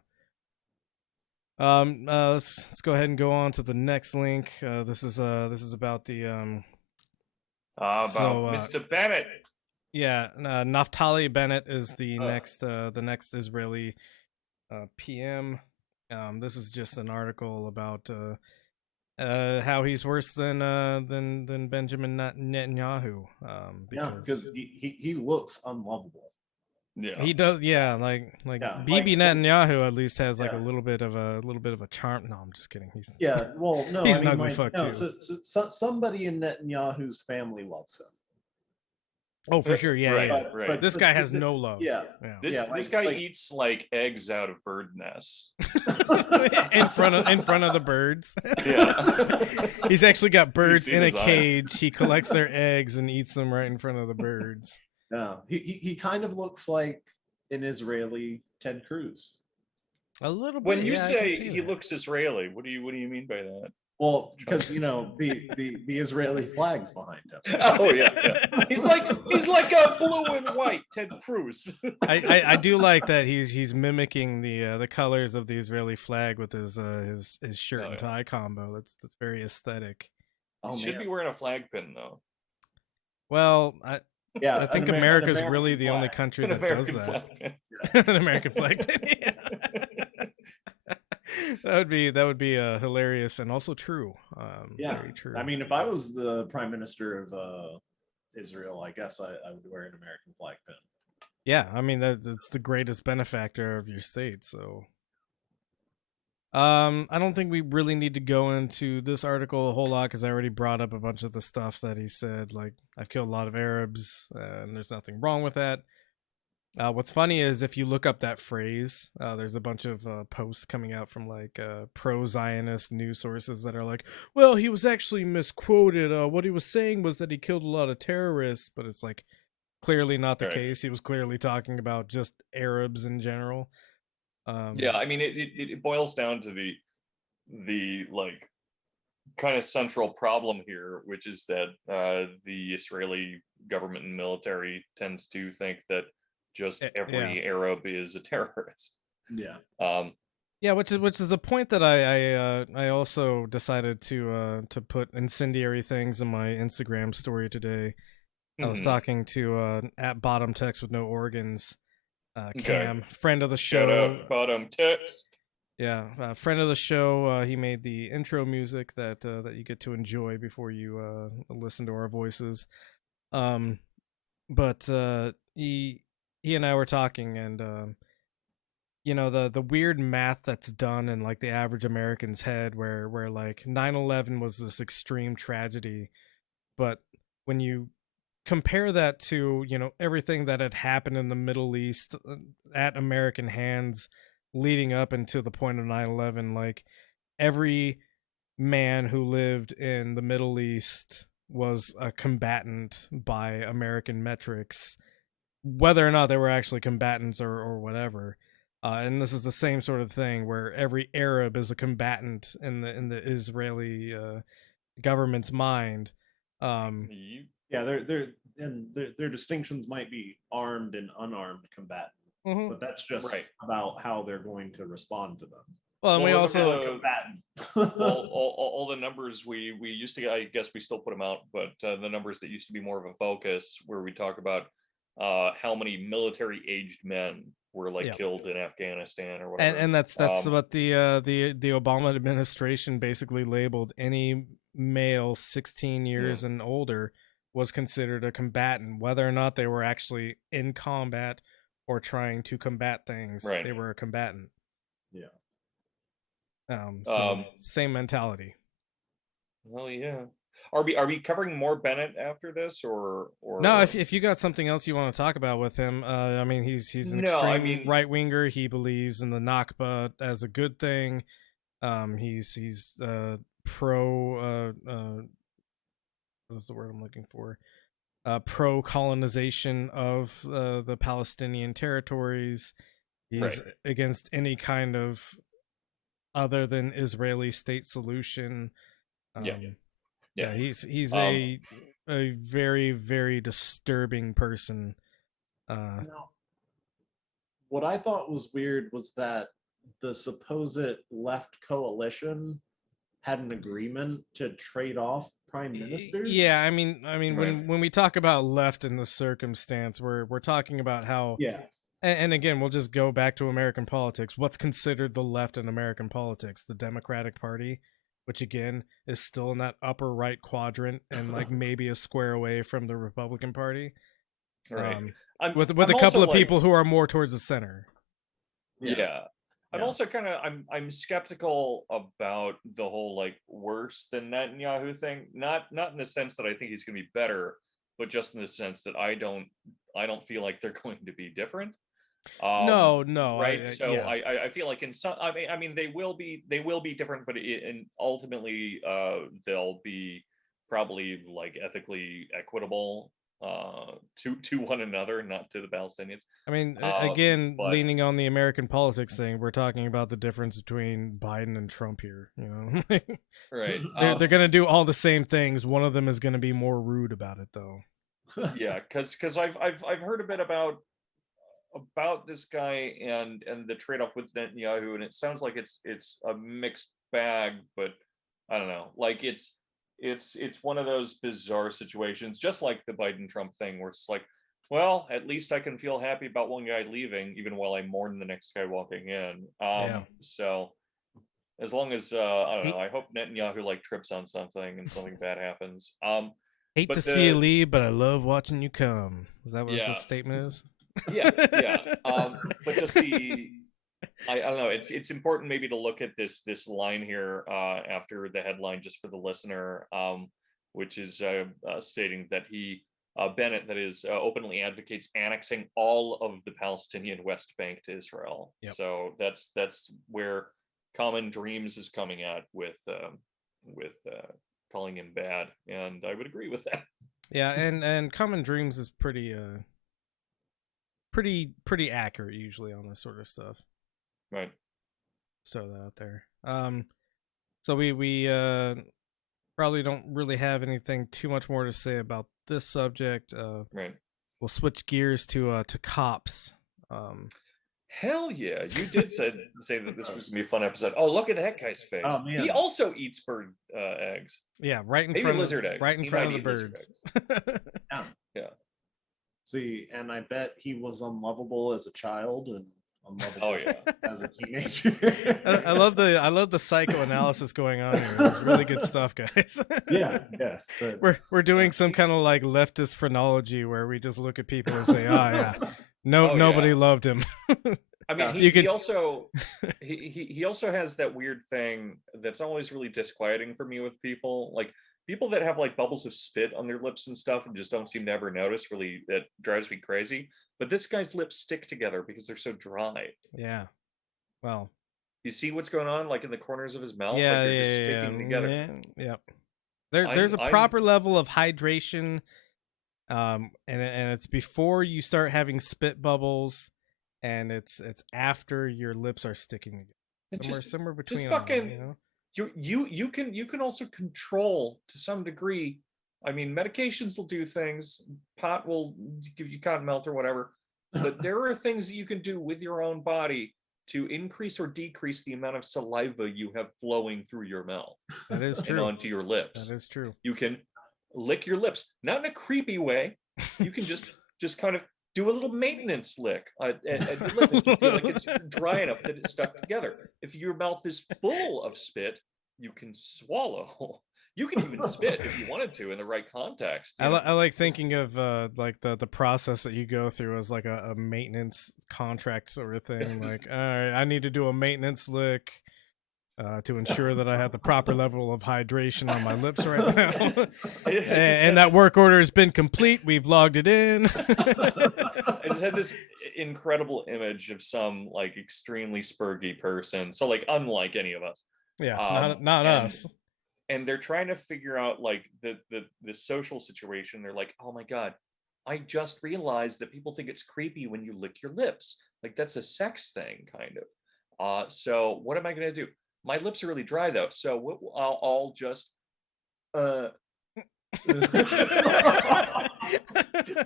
Let's go ahead and go on to the next link. This is about the Mr. Bennett. Yeah, Naftali Bennett is the next Israeli PM. This is just an article about how he's worse than Benjamin Netanyahu. Because he looks unlovable. Yeah, he does. Yeah, like Bibi Netanyahu at least has like a little bit of a charm. No, I'm just kidding. He's well, no, he's an ugly fuck too. So somebody in Netanyahu's family loves him. Oh, for sure, yeah, right, yeah. right. But this guy has no love. Yeah. This guy eats like eggs out of bird nests in front of the birds. Yeah, he's actually got birds in a his cage. He collects their eggs and eats them right in front of the birds. No, he kind of looks like an Israeli Ted Cruz. A little bit. When you say he looks Israeli, what do you mean by that? Well, because the Israeli flag's behind him. Oh yeah. He's like a blue and white Ted Cruz. I do like that he's mimicking the colors of the Israeli flag with his shirt and tie combo. That's very aesthetic. He should be wearing a flag pin though. Well, I think America's really the only country that does that. An American flag pin. Yeah. That would be hilarious and also true. Very true. I mean, if I was the prime minister of Israel, I guess I would wear an American flag pin. Yeah, I mean that's the greatest benefactor of your state. So, I don't think we really need to go into this article a whole lot because I already brought up a bunch of the stuff that he said. Like, I've killed a lot of Arabs, and there's nothing wrong with that. What's funny is if you look up that phrase, there's a bunch of posts coming out from like pro-Zionist news sources that are like, well, he was actually misquoted. What he was saying was that he killed a lot of terrorists, but it's like clearly not the case. He was clearly talking about just Arabs in general. Yeah, I mean, it boils down to the like kind of central problem here, which is that the Israeli government and military tends to think that just every Arab is a terrorist. Yeah. Yeah, which is a point that I also decided to put incendiary things in my Instagram story today. I was talking to at Bottom Text with No Organs, Cam, friend of the show. Shout out Bottom Text. Yeah, friend of the show. He made the intro music that you get to enjoy before you listen to our voices. But he and I were talking, and the weird math that's done in like the average American's head, where like 9/11 was this extreme tragedy, but when you compare that to everything that had happened in the Middle East at American hands leading up into the point of 9/11, like every man who lived in the Middle East was a combatant by American metrics, whether or not they were actually combatants or whatever. And this is the same sort of thing where every Arab is a combatant in the Israeli government's mind. Yeah, their distinctions might be armed and unarmed combatant, but that's just about how they're going to respond to them. Well, and we also all the numbers we used to, I guess we still put them out, but the numbers that used to be more of a focus, where we talk about how many military aged men were killed in Afghanistan or whatever. And that's what the Obama administration basically labeled any male 16 years and older was considered a combatant, whether or not they were actually in combat or trying to combat things. They were a combatant. So same mentality. Well, yeah. Are we covering more Bennett after this, or no? If you got something else you want to talk about with him, I mean, he's an extreme right winger. He believes in the Nakba as a good thing. He's pro. What's the word I'm looking for? Pro colonization of the Palestinian territories. He's against any kind of other than Israeli state solution. He's a very, very disturbing person. Now, what I thought was weird was that the supposed left coalition had an agreement to trade off prime ministers. Yeah, I mean, when we talk about left in this circumstance, we're talking about how. Yeah. And again, we'll just go back to American politics. What's considered the left in American politics? The Democratic Party, which again is still in that upper right quadrant and like maybe a square away from the Republican Party. Right. With a couple of people who are more towards the center. Yeah. I'm also I'm skeptical about the whole worse than Netanyahu thing. Not in the sense that I think he's going to be better, but just in the sense that I don't feel like they're going to be different. No, right. I feel like in some, I mean, they will be different, but ultimately, they'll be probably ethically equitable to one another, not to the Palestinians. I mean, again, leaning on the American politics thing, we're talking about the difference between Biden and Trump here. Right? They're gonna do all the same things. One of them is gonna be more rude about it, though. Yeah, because I've heard a bit about this guy and the trade-off with Netanyahu, and it sounds like it's a mixed bag, but I don't know. It's one of those bizarre situations, just like the Biden-Trump thing, where it's well, at least I can feel happy about one guy leaving, even while I mourn the next guy walking in. So as long as I don't know, I hope Netanyahu trips on something and something bad happens. Hate to see you leave, but I love watching you come. Is that what the statement is? Yeah. But just I don't know. It's important maybe to look at this line here after the headline, just for the listener, which is stating that Bennett, that is, openly advocates annexing all of the Palestinian West Bank to Israel. Yep. So that's where Common Dreams is coming at with calling him bad, and I would agree with that. Yeah, and Common Dreams is pretty accurate usually on this sort of stuff. Right. So that out there. So we probably don't really have anything too much more to say about this subject. Right. We'll switch gears to cops. Hell yeah, you did say that this was gonna be a fun episode. Oh, look at that guy's face. Oh, man. He also eats bird eggs. Yeah, right in Maybe front lizard of eggs. Right in front of the birds. Yeah. See, and I bet he was unlovable as a child, and Oh yeah, as a teenager. I love the psychoanalysis going on here. It's really good stuff, guys. Yeah. We're doing some kind of like leftist phrenology where we just look at people and say, "Oh yeah, nobody loved him." I mean, he also has that weird thing that's always really disquieting for me with people, like people that have like bubbles of spit on their lips and stuff and just don't seem to ever notice. Really, that drives me crazy. But this guy's lips stick together because they're so dry. Yeah. Well, you see what's going on, like in the corners of his mouth, yeah, like they're just sticking together. Yep. There's a proper level of hydration, and it's before you start having spit bubbles, and it's after your lips are sticking together. Somewhere between. Just fucking, you can also control to some degree. I mean, medications will do things. Pot will give you cotton mouth or whatever, but there are things that you can do with your own body to increase or decrease the amount of saliva you have flowing through your mouth. That is true. And onto your lips. That is true. You can lick your lips, not in a creepy way. You can just kind of do a little maintenance lick at your lip if you feel like it's dry enough that it's stuck together. If your mouth is full of spit, you can swallow. You can even spit if you wanted to in the right context. I like thinking of like the process that you go through as like a maintenance contract sort of thing. Like, all right, I need to do a maintenance lick to ensure that I have the proper level of hydration on my lips right now. and that work order has been complete. We've logged it in. I just had this incredible image of some like extremely spurgy person. So like unlike any of us. Yeah, not us. And they're trying to figure out like the social situation. They're like, oh my God, I just realized that people think it's creepy when you lick your lips. Like that's a sex thing, kind of. So what am I going to do? My lips are really dry though. So I'll just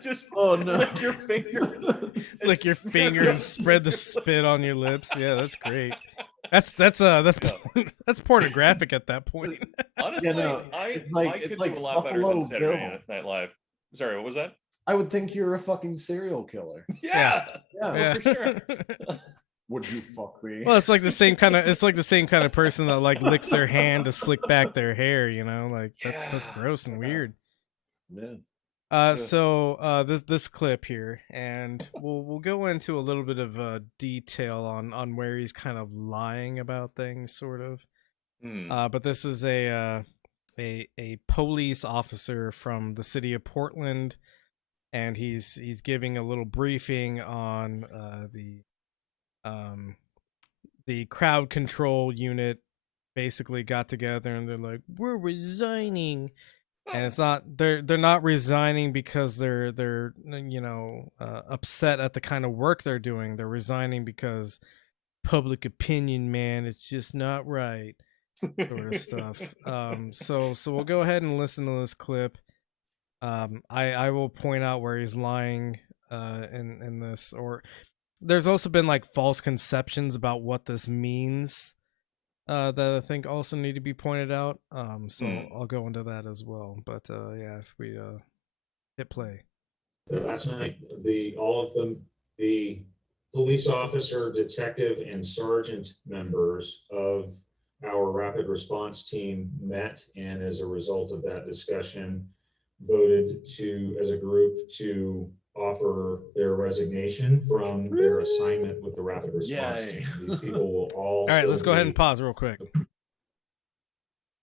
just oh no, lick your finger. Lick your finger and spread the spit on your lips. Yeah, that's great. That's pornographic at that point. Honestly, I could do a lot better than Saturday Night Live. Sorry, what was that? I would think you're a fucking serial killer. Yeah, for sure. Would you fuck me? Well, it's like the same kind of person that like licks their hand to slick back their hair. You know, like that's gross and weird. Man. So this clip here, and we'll go into a little bit of detail on where he's kind of lying about things, sort of. But this is a police officer from the city of Portland, and he's giving a little briefing on the crowd control unit. Basically got together and they're like, we're resigning. And it's not they're not resigning because they're upset at the kind of work they're doing. They're resigning because public opinion, man, it's just not right, sort of stuff. So we'll go ahead and listen to this clip. I will point out where he's lying in this, or there's also been like false conceptions about what this means. That I think also need to be pointed out. So I'll go into that as well. But yeah, if we hit play. Last night, all of them, the police officer, detective, and sergeant members of our rapid response team met, and as a result of that discussion, voted to, as a group, to offer their resignation from their assignment with the rapid response team. These people will all right, let's go ahead and pause real quick.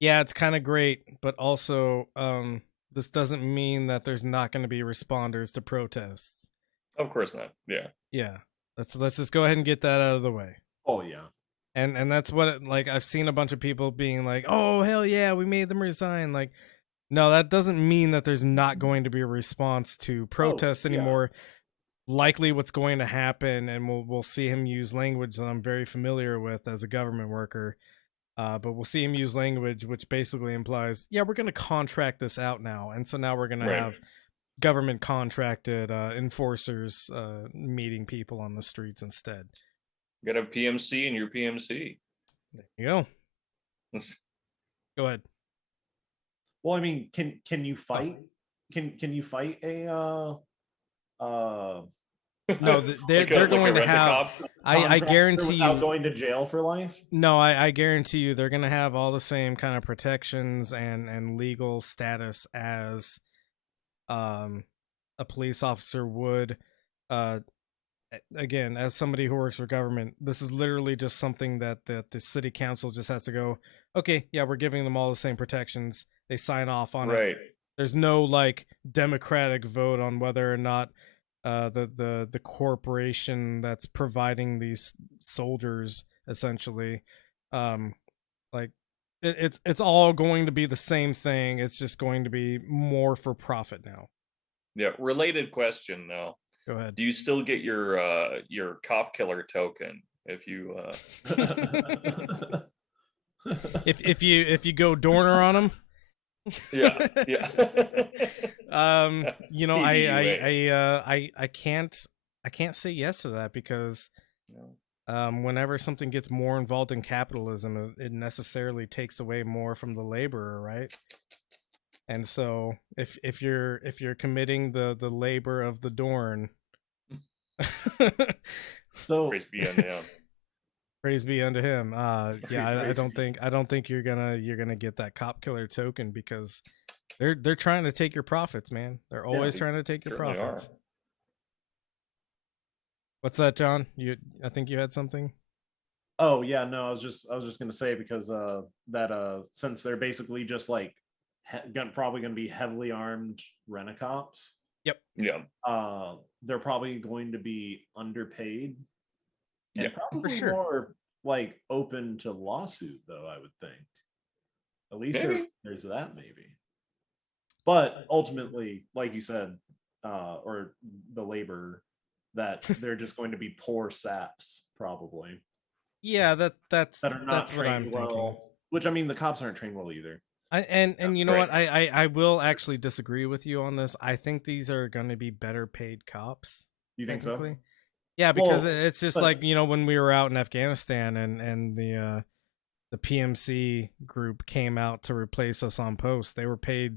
Yeah, it's kind of great, but also this doesn't mean that there's not going to be responders to protests. Of course not. Yeah, let's just go ahead and get that out of the way. Oh yeah. And that's what I've seen a bunch of people being like, oh hell yeah, we made them resign. Like, no, that doesn't mean that there's not going to be a response to protests anymore. Likely what's going to happen, and we'll see him use language that I'm very familiar with as a government worker, but we'll see him use language which basically implies, yeah, we're going to contract this out now. And so now we're going to have government contracted enforcers meeting people on the streets instead. You got a PMC in your PMC. There you go. Go ahead. Well, I mean, can you fight? Can you fight a No, they're going to have. I guarantee you, without going to jail for life. No, I guarantee you, they're going to have all the same kind of protections and legal status as a police officer would. Again, as somebody who works for government, this is literally just something that the city council just has to go, okay, yeah, we're giving them all the same protections. They sign off on it. There's no like democratic vote on whether or not the corporation that's providing these soldiers essentially like it's all going to be the same thing. It's just going to be more for profit now. Yeah, related question though. Go ahead. Do you still get your cop killer token if you if you go Dorner on them? Yeah. You know, I can't say yes to that because whenever something gets more involved in capitalism, it necessarily takes away more from the laborer, right? And so if you're committing the labor of the Dorn, so praise be unto him. Praise be unto him. Yeah, I don't think you're gonna get that cop killer token because they're trying to take your profits, man. They're always trying to take your profits. What's that, John? I think you had something. Oh yeah, no, I was just gonna say because that since they're basically just like probably gonna be heavily armed rent-a-cops. Yep. Yeah. They're probably going to be underpaid. And probably for sure. more like open to lawsuit, though, I would think. At least there's that maybe. But ultimately, like you said, or the labor, that they're just going to be poor saps, probably. Yeah, that's that are not what I'm well, thinking. Which I mean, the cops aren't trained well either. And you know what? I will actually disagree with you on this. I think these are going to be better paid cops. You think so? Yeah, because it's just like, you know, when we were out in Afghanistan and the PMC group came out to replace us on post, they were paid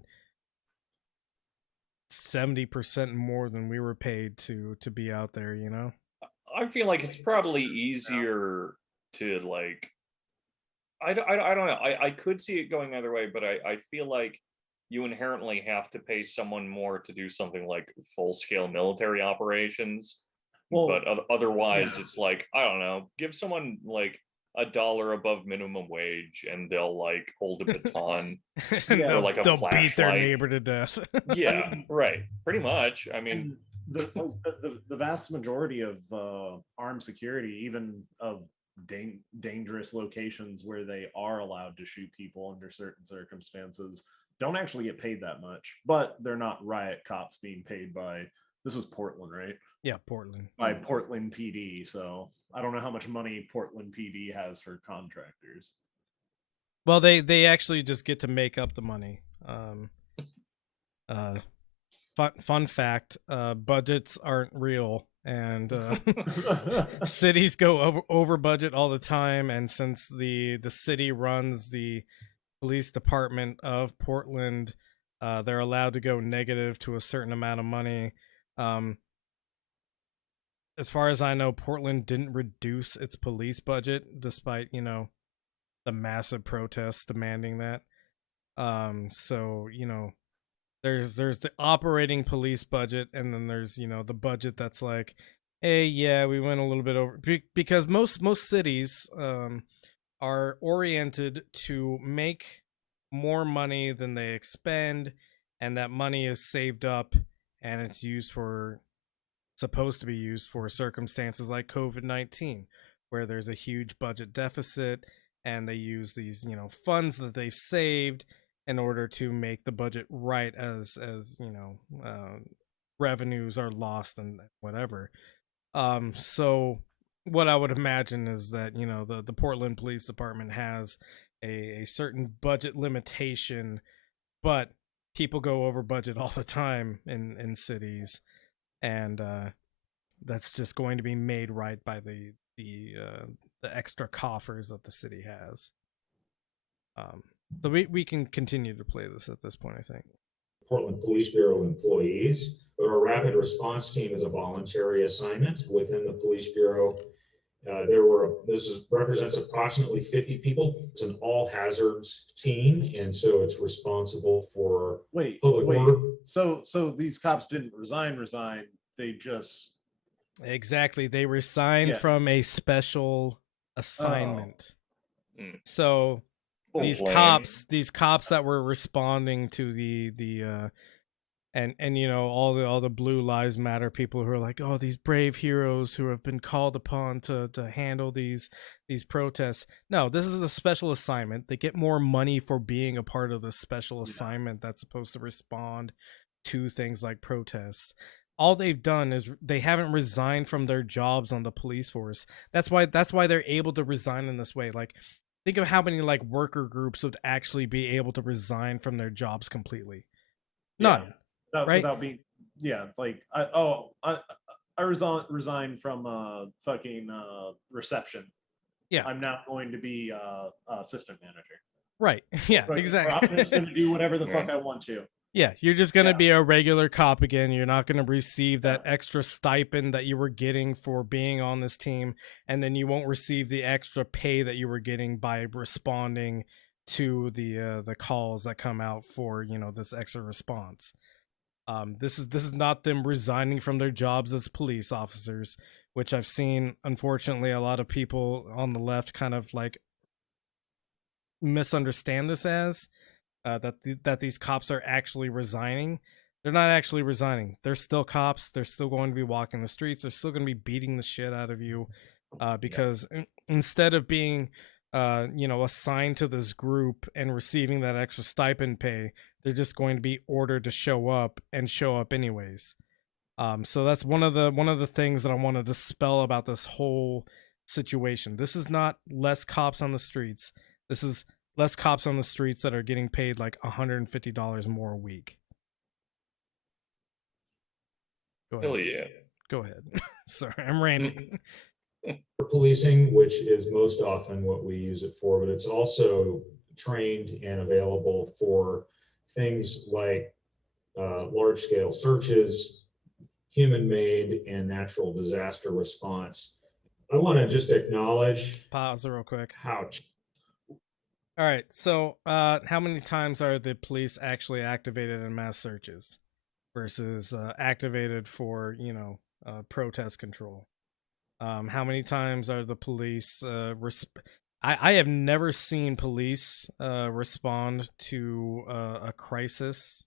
70% more than we were paid to be out there, you know? I feel like it's probably easier to like I don't know. I could see it going either way, but I feel like you inherently have to pay someone more to do something like full-scale military operations. Well, but otherwise, it's like, I don't know, give someone like $1 above minimum wage and they'll like hold a baton or like a they'll flashlight. Beat their neighbor to death. Yeah, right. Pretty much. I mean, the vast majority of armed security, even of dangerous locations where they are allowed to shoot people under certain circumstances, don't actually get paid that much. But they're not riot cops being paid by, this was Portland, right? Yeah, Portland. By Portland PD. So I don't know how much money Portland PD has for contractors. Well, they actually just get to make up the money. Fun fact: budgets aren't real, and cities go over budget all the time. And since the city runs the police department of Portland, they're allowed to go negative to a certain amount of money. As far as I know, Portland didn't reduce its police budget, despite, you know, the massive protests demanding that. So, you know, there's the operating police budget, and then there's, you know, the budget that's like, hey, yeah, we went a little bit over, because most cities are oriented to make more money than they expend, and that money is saved up and it's supposed to be used for circumstances like COVID-19, where there's a huge budget deficit and they use these, you know, funds that they've saved in order to make the budget right as you know, revenues are lost and whatever. So what I would imagine is that, you know, the Portland Police Department has a certain budget limitation, but people go over budget all the time in cities, and that's just going to be made right by the extra coffers that the city has. So we can continue to play this at this point, I think. Portland Police Bureau employees, but are our rapid response team is a voluntary assignment within the police bureau. This represents approximately 50 people. It's an all hazards team, and so it's responsible for public order. So these cops didn't resign. They just exactly they resigned from a special assignment. So these cops that were responding to the and you know all the Blue Lives Matter people who are like, oh, these brave heroes who have been called upon to handle these protests. No, this is a special assignment. They get more money for being a part of the special assignment that's supposed to respond to things like protests. All they've done is they haven't resigned from their jobs on the police force. That's why they're able to resign in this way. Like, think of how many like worker groups would actually be able to resign from their jobs completely. None. Right? Without being I resigned from fucking reception. Yeah, I'm now going to be assistant manager. Right. Yeah, Right. exactly. I'm just going to do whatever the fuck I want to. Yeah, you're just going to be a regular cop again. You're not going to receive that extra stipend that you were getting for being on this team, and then you won't receive the extra pay that you were getting by responding to the calls that come out for, you know, this extra response. This is not them resigning from their jobs as police officers, which I've seen, unfortunately, a lot of people on the left kind of like misunderstand this as that these cops are actually resigning. They're not actually resigning. They're still cops. They're still going to be walking the streets. They're still going to be beating the shit out of you, because instead of being you know, assigned to this group and receiving that extra stipend pay, they're just going to be ordered to show up anyways. So that's one of the things that I want to dispel about this whole situation. This is not less cops on the streets. This is less cops on the streets that are getting paid like $150 more a week. Go ahead. Hell yeah. Go ahead. Sorry, I'm ranting. Policing, which is most often what we use it for, but it's also trained and available for things like large-scale searches, human-made, and natural disaster response. I want to just acknowledge. Pause real quick. Ouch. All right, so how many times are the police actually activated in mass searches versus activated for, you know, protest control? How many times are the police I have never seen police respond to a crisis.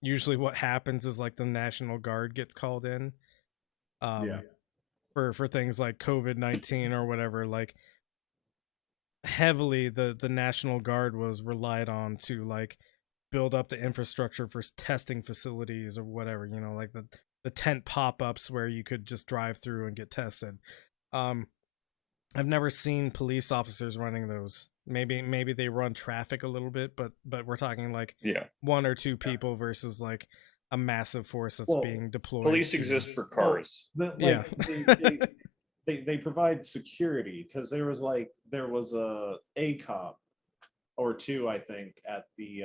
Usually what happens is like the National Guard gets called in for things like COVID-19 or whatever. Like, heavily the National Guard was relied on to like build up the infrastructure for testing facilities or whatever, you know, like the tent pop-ups where you could just drive through and get tested. I've never seen police officers running those. Maybe they run traffic a little bit, but we're talking like one or two people versus like a massive force that's being deployed. Police exist for cars. They provide security, because there was a cop or two, I think, at the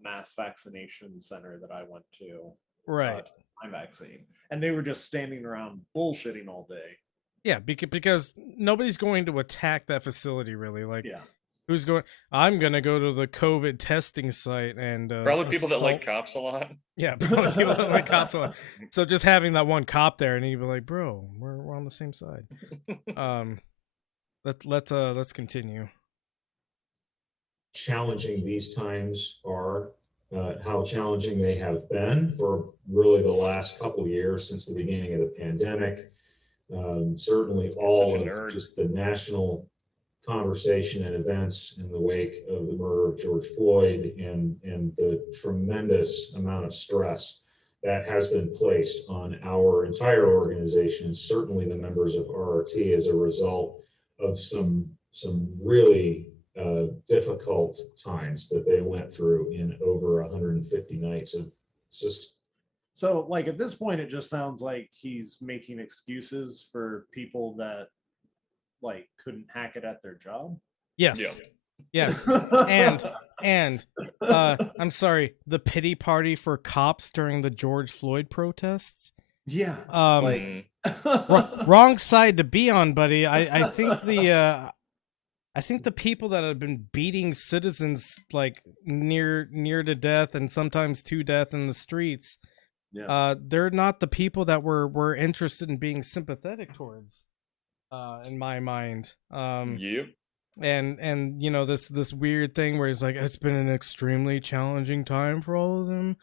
mass vaccination center that I went to. Right. My vaccine, and they were just standing around bullshitting all day. Yeah, because nobody's going to attack that facility, really. Like, who's going? I'm gonna go to the COVID testing site and probably people that like cops a lot. Yeah, probably people that like cops a lot. So just having that one cop there, and he'd be like, "Bro, we're on the same side." Let's continue. Challenging these times are. How challenging they have been for really the last couple of years since the beginning of the pandemic. Certainly all of just the national conversation and events in the wake of the murder of George Floyd and the tremendous amount of stress that has been placed on our entire organization, certainly the members of RRT, as a result of some really difficult times that they went through in over 150 nights of system. So, like, at this point, it just sounds like he's making excuses for people that like couldn't hack it at their job. Yes. Yes. And I'm sorry, the pity party for cops during the George Floyd protests. Yeah. Like wrong side to be on, buddy. I think the people that have been beating citizens like near to death and sometimes to death in the streets, they're not the people that we're interested in being sympathetic towards, in my mind. Yep. And you know, this weird thing where it's like, it's been an extremely challenging time for all of them.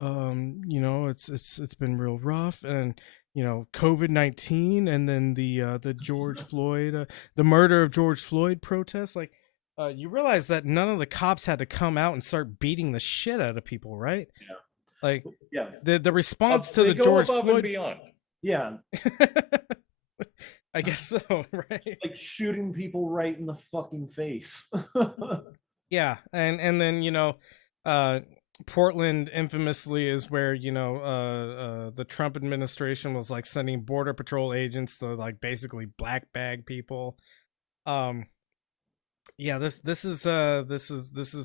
You know, it's been real rough, and you know, COVID-19, and then the George Floyd, the murder of George Floyd protests. Like, you realize that none of the cops had to come out and start beating the shit out of people, right? Yeah. Like, yeah, the response to They the go George above Floyd. and beyond. yeah, I guess so, right? like shooting people right in the fucking face. Yeah, and then, you know, Portland infamously is where, you know, the Trump administration was like sending border patrol agents to like basically black bag people. Yeah, this is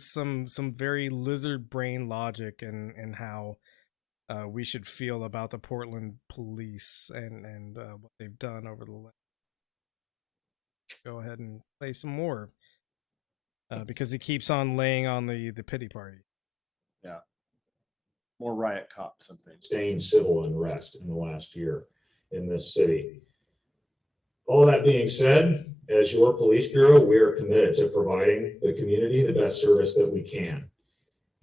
some very lizard brain logic and how we should feel about the Portland police and what they've done over the last. Go ahead and play some more, because he keeps on laying on the pity party. Yeah, more riot cops and things. Sustained civil unrest in the last year in this city. All that being said, as your police bureau, we are committed to providing the community the best service that we can.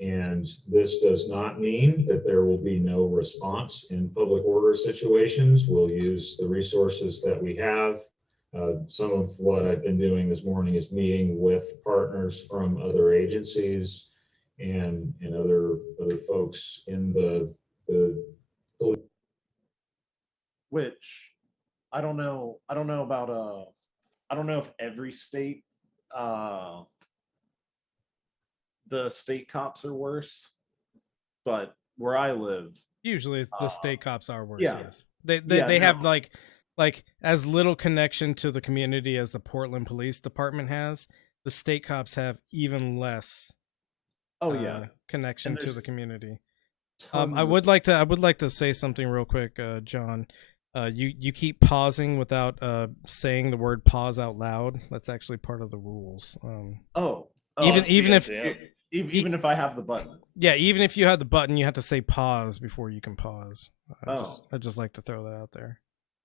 And this does not mean that there will be no response in public order situations. We'll use the resources that we have. Some of what I've been doing this morning is meeting with partners from other agencies and other folks in the which I don't know about I don't know if every state the state cops are worse, but where I live, usually the state cops are worse. Yeah. Yes, they have like as little connection to the community as the Portland Police Department has. The state cops have even less connection to the community. I would like to say something real quick, John. You keep pausing without saying the word pause out loud. That's actually part of the rules. Even if I have the button. Yeah, even if you have the button, you have to say pause before you can pause. I just like to throw that out there.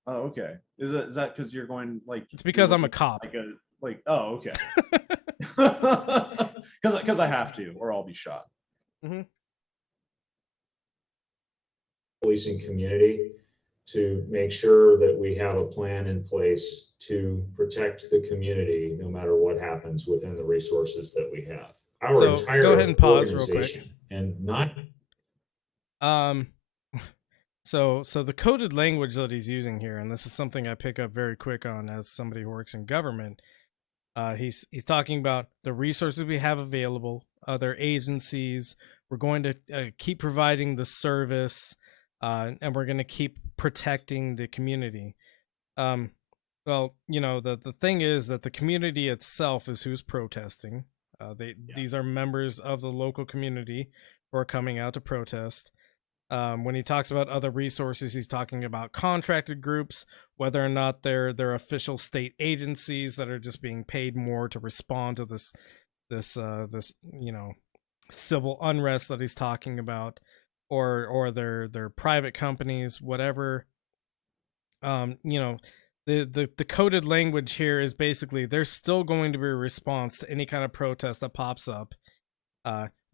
Oh, okay. Is that because you're going like? It's because I'm a cop. Oh, okay. Because I have to, or I'll be shot. Mm-hmm. Policing community to make sure that we have a plan in place to protect the community no matter what happens within the resources that we have. Our entire go ahead and pause real quick. And not So the coded language that he's using here, and this is something I pick up very quick on as somebody who works in government. He's talking about the resources we have available, other agencies. We're going to keep providing the service, and we're going to keep protecting the community. Well, you know, the thing is that the community itself is who's protesting. These are members of the local community who are coming out to protest. When he talks about other resources, he's talking about contracted groups, whether or not they're official state agencies that are just being paid more to respond to this you know, civil unrest that he's talking about, or they're private companies, whatever. You know, the coded language here is basically there's still going to be a response to any kind of protest that pops up.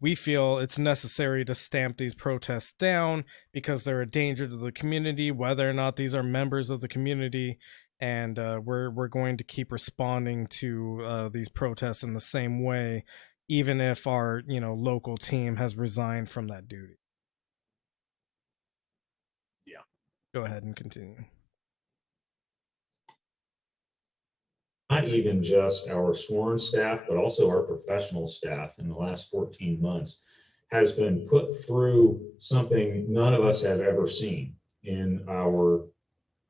We feel it's necessary to stamp these protests down because they're a danger to the community, whether or not these are members of the community, and we're going to keep responding to these protests in the same way, even if our local team has resigned from that duty. Yeah. Go ahead and continue. Not even just our sworn staff, but also our professional staff in the last 14 months has been put through something none of us have ever seen in our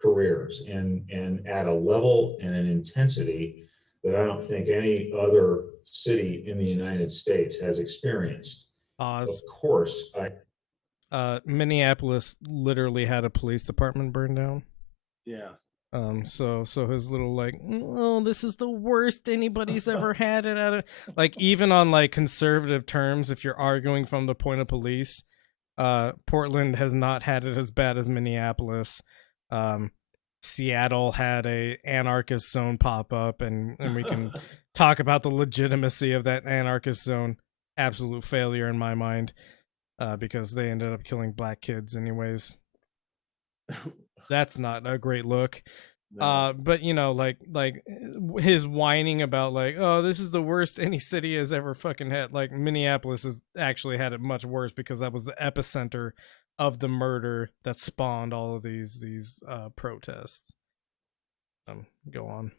careers, and at a level and an intensity that I don't think any other city in the United States has experienced. Oz. Of course, Minneapolis literally had a police department burned down. Yeah. So his little like, oh, this is the worst anybody's ever had it at it. Like, even on like conservative terms, if you're arguing from the point of police, Portland has not had it as bad as Minneapolis. Seattle had a anarchist zone pop up, and we can talk about the legitimacy of that anarchist zone. Absolute failure in my mind, because they ended up killing black kids anyways. That's not a great look. No. But you know, like his whining about like, oh, this is the worst any city has ever fucking had. Like, Minneapolis has actually had it much worse because that was the epicenter of the murder that spawned all of these protests. Go on.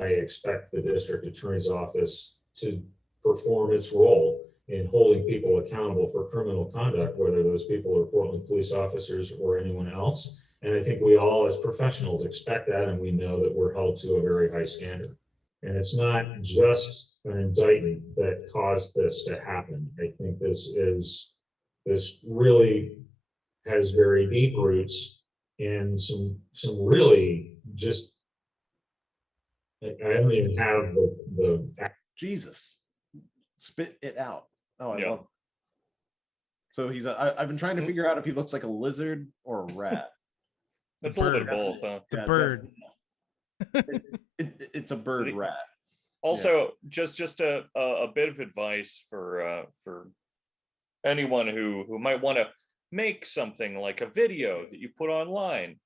I expect the district attorney's office to perform its role in holding people accountable for criminal conduct, whether those people are Portland police officers or anyone else. And I think we all as professionals expect that, and we know that we're held to a very high standard. And it's not just an indictment that caused this to happen. I think this really has very deep roots in some really just, I don't even have the Jesus, spit it out. Oh, I Yeah. love it. So I've been trying to figure out if he looks like a lizard or a rat. It's a little bit of both, huh? The bird. It's a bird rat. Also, just a bit of advice for anyone who might want to make something like a video that you put online.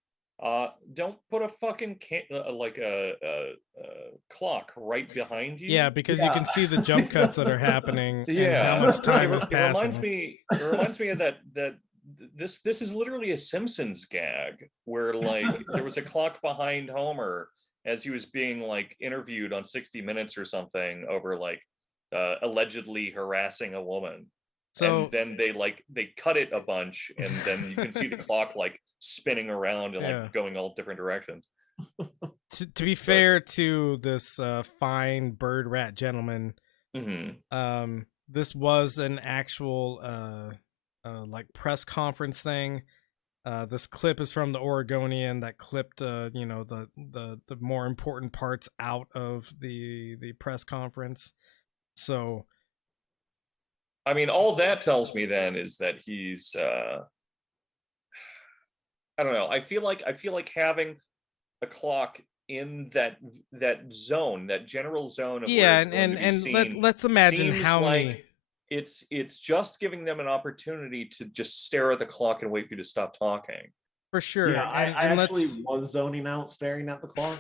Don't put a fucking like a clock right behind you. Yeah, because you can see the jump cuts that are happening. Yeah, and how much time is it passing. It reminds me of that this is literally a Simpsons gag where like there was a clock behind Homer as he was being like interviewed on 60 Minutes or something over like allegedly harassing a woman. So, and then they cut it a bunch, and then you can see the clock like spinning around and like going all different directions. To be fair to this fine bird rat gentleman, this was an actual like press conference thing. This clip is from the Oregonian that clipped you know, the more important parts out of the press conference. So I mean, all that tells me then is that he's I don't know. I feel like having a clock in that zone, that general zone of where it's going to be seen, let's imagine how like many... it's just giving them an opportunity to just stare at the clock and wait for you to stop talking. For sure. Yeah, I actually was zoning out, staring at the clock.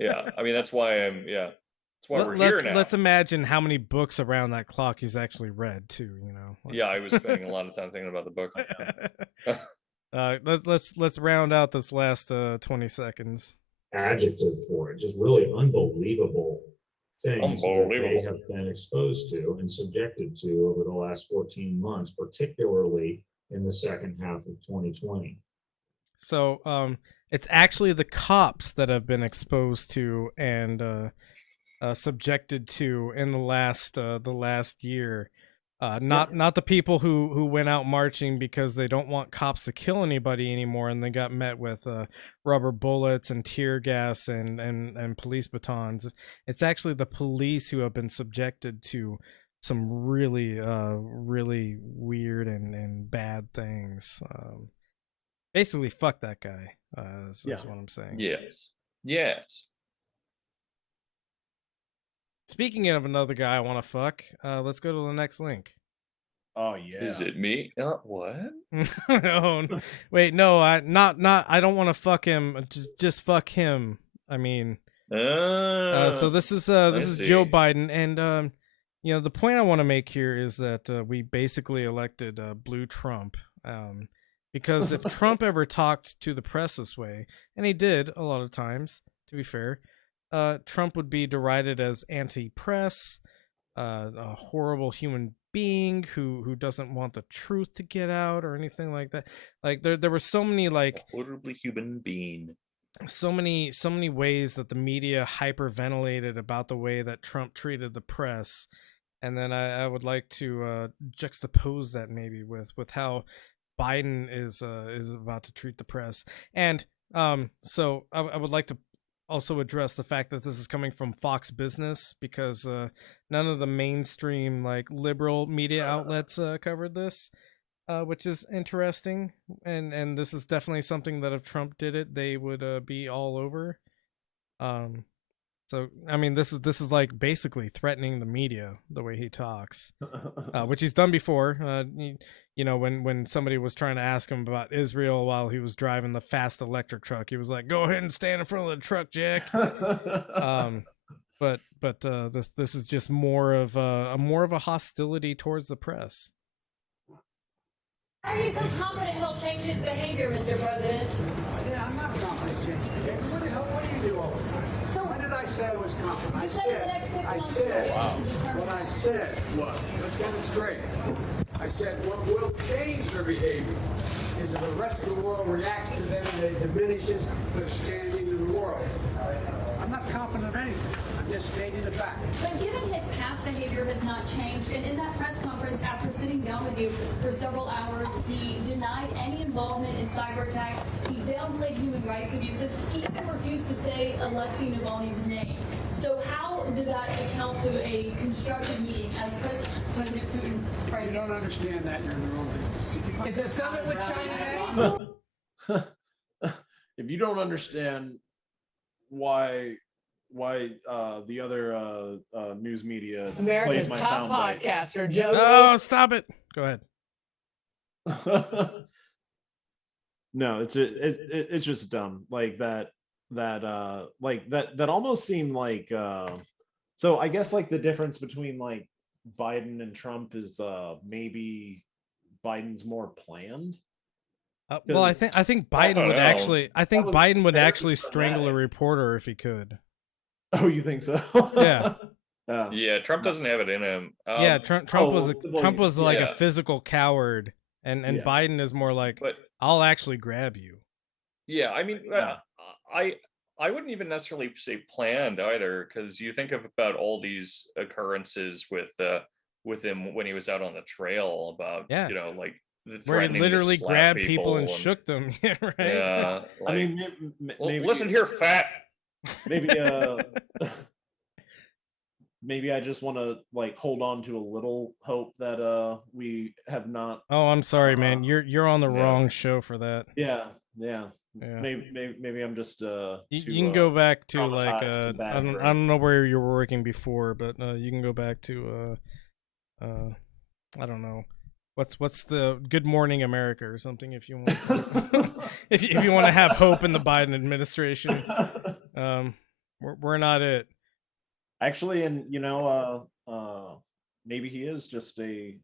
Yeah, I mean that's why that's why we're here now. Let's imagine how many books around that clock he's actually read too. You know. Yeah, I was spending a lot of time thinking about the book. Let's round out this last 20 seconds. Adjective for it, just really unbelievable things that they have been exposed to and subjected to over the last 14 months, particularly in the second half of 2020. So it's actually the cops that have been exposed to and subjected to in the last year. Not the people who went out marching because they don't want cops to kill anybody anymore, and they got met with rubber bullets and tear gas and police batons. It's actually the police who have been subjected to some really really weird and bad things. Basically, fuck that guy. That's what I'm saying. Yes. Speaking of another guy I want to fuck, let's go to the next link. Oh yeah. Is it me? What? No, wait, no, I don't want to fuck him. Just fuck him. I mean, so this is Joe Biden, and you know, the point I want to make here is that we basically elected Blue Trump. Because if Trump ever talked to the press this way, and he did a lot of times, to be fair, Trump would be derided as anti-press, a horrible human being who doesn't want the truth to get out or anything like that. Like there were so many like horribly human being. so many ways that the media hyperventilated about the way that Trump treated the press, and then I would like to juxtapose that maybe with how Biden is about to treat the press. And so I would like to also address the fact that this is coming from Fox Business, because none of the mainstream like liberal media outlets covered this, which is interesting. And this is definitely something that if Trump did it, they would be all over. So I mean, this is like basically threatening the media the way he talks, which he's done before. You know, when somebody was trying to ask him about Israel while he was driving the fast electric truck, he was like, "Go ahead and stand in front of the truck, Jack." But this is just more of a hostility towards the press. Are you so confident he'll change his behavior, Mr. President? Yeah, I'm not confident in changing behavior. What do you do all the time? So when did I say I was confident? What I said was, let's get it straight. I said what will change their behavior is if the rest of the world reacts to them and it diminishes their standing in the world. I'm not confident of anything. I'm just stating the fact. But given his past behavior has not changed, and in that press conference after sitting down with you for several hours, he denied any involvement in cyber attacks. He downplayed human rights abuses. He even refused to say Alexei Navalny's name. So how does that account to a constructive meeting as President Putin? You don't understand that. You're in the wrong business. Is there something with China next? If you don't understand why the other news media America's plays my top sound podcaster, Joe. Oh, stop it! Go ahead. No, it's just dumb. Like that almost seemed like so I guess like the difference between like Biden and Trump is maybe Biden's more planned. Well, I think Biden would actually. I think Biden would actually strangle a reporter if he could. Oh, you think so? Yeah. Yeah, Trump doesn't have it in him. Yeah, Trump was like a physical coward, and Biden is more like, but I'll actually grab you. Yeah, I mean, I wouldn't even necessarily say planned either, because you think about all these occurrences with him when he was out on the trail about you know, like where he literally grabbed people and shook them. Yeah, right. Yeah, like, I mean, maybe listen here, fat. Maybe maybe I just want to like hold on to a little hope that we have not. Oh, I'm sorry, man. You're on the wrong show for that. Yeah. Maybe I'm just you can go back to like I don't know where you were working before, but you can go back to I don't know. What's the Good Morning America or something if you want if you want to have hope in the Biden administration. We're not it. Actually, and you know, maybe he is just a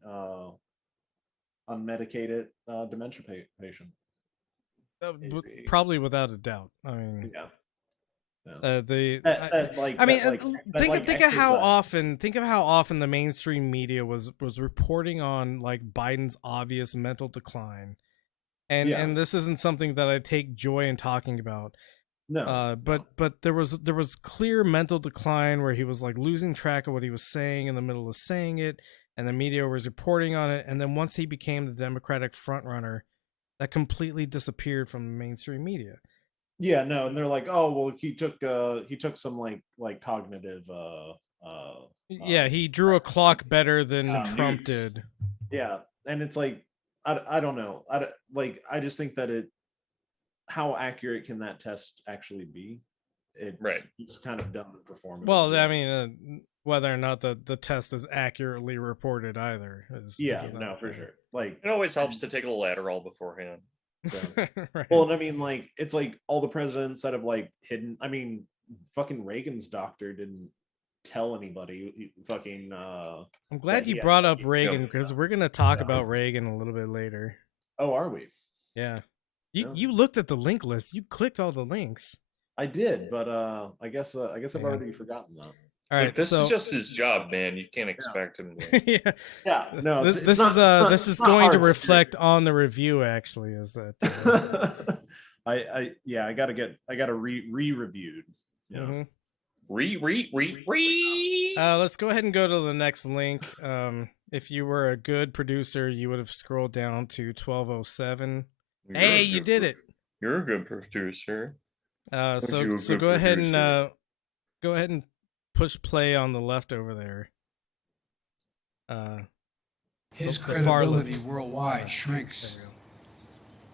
unmedicated dementia patient. Probably without a doubt. I mean, think of how often the mainstream media was reporting on like Biden's obvious mental decline, and this isn't something that I take joy in talking about. No, but there was clear mental decline where he was like losing track of what he was saying in the middle of saying it, and the media was reporting on it, and then once he became the Democratic frontrunner, that completely disappeared from the mainstream media. Yeah, no, and they're like, oh well, he took some like cognitive he drew a clock better than Trump did. Yeah, and it's like I don't know. I just think that how accurate can that test actually be? It's kind of dumb to perform. Well, I mean, whether or not the test is accurately reported either is no, for sure. Like it always helps to take a little Adderall beforehand. Right. Well, and I mean, like it's like all the presidents that have like hidden. I mean, fucking Reagan's doctor didn't tell anybody. I'm glad you brought up Reagan because we're gonna talk about Reagan a little bit later. Oh, are we? Yeah. You looked at the link list. You clicked all the links. I did, but I guess I've already forgotten that. All right, look, this is just his job, man. You can't expect him to. No. This is going to reflect on the review. Actually, is that I gotta re-reviewed. Yeah. Mm-hmm. Let's go ahead and go to the next link. If you were a good producer, you would have scrolled down to 1207. Hey, you did it. You're a good producer. So go ahead and push play on the left over there. His credibility worldwide shrinks.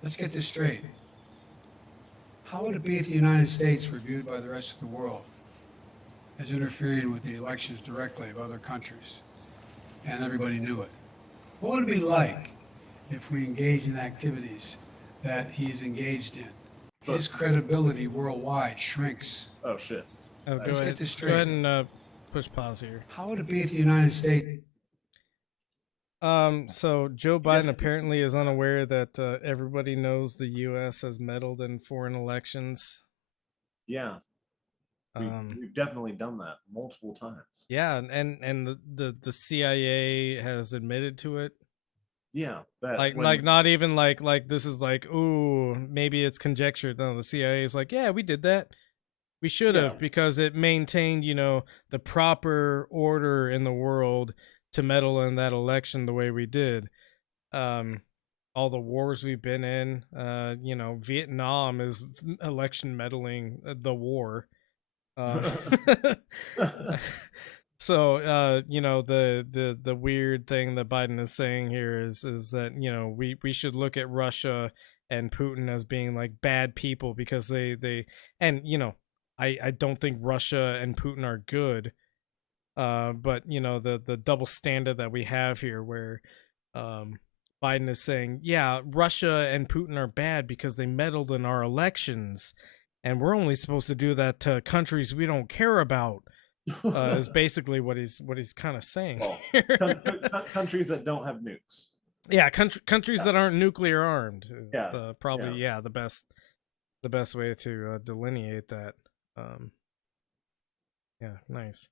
Let's get this straight. How would it be if the United States were viewed by the rest of the world as interfering with the elections directly of other countries, and everybody knew it? What would it be like if we engaged in activities that he's engaged in? His credibility worldwide shrinks. Oh, shit. Let's get this straight. Go ahead and push pause here. How would it be if the United States... So Joe Biden apparently is unaware that everybody knows the U.S. has meddled in foreign elections. Yeah. We've definitely done that multiple times. Yeah, and the CIA has admitted to it. Yeah, like not even like this is like, ooh, maybe it's conjecture. No, the CIA is like, yeah, we did that. We should have, because it maintained, the proper order in the world to meddle in that election the way we did. All the wars we've been in, Vietnam is election meddling the war. So the weird thing that Biden is saying here is that we should look at Russia and Putin as being like bad people because they I don't think Russia and Putin are good. But the double standard that we have here, where Biden is saying, yeah, Russia and Putin are bad because they meddled in our elections, and we're only supposed to do that to countries we don't care about. Is basically what he's kind of saying. Countries that don't have nukes. Yeah, countries that aren't nuclear armed. Yeah, probably the best way to delineate that. Yeah, nice.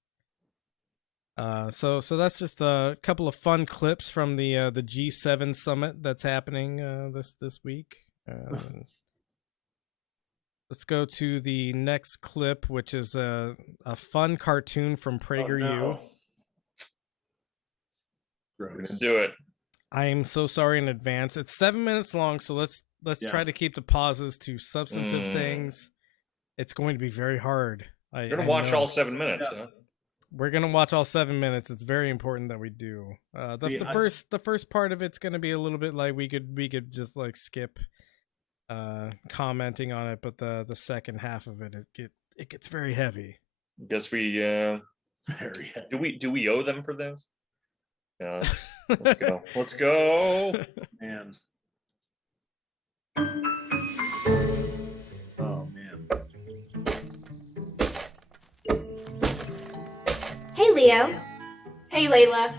So that's just a couple of fun clips from the G7 summit that's happening this week. Let's go to the next clip, which is a fun cartoon from PragerU. Oh, no. We're gonna do it. I am so sorry in advance. It's 7 minutes long, so let's try to keep the pauses to substantive things. It's going to be very hard. You're gonna watch all 7 minutes, huh? We're gonna watch all 7 minutes. It's very important that we do. The first part of it's gonna be a little bit like we could just like skip commenting on it, but the second half of it gets very heavy. Guess we very heavy. Do we owe them for this? Yeah. Let's go. Man. Oh man. Hey Leo. Hey Layla.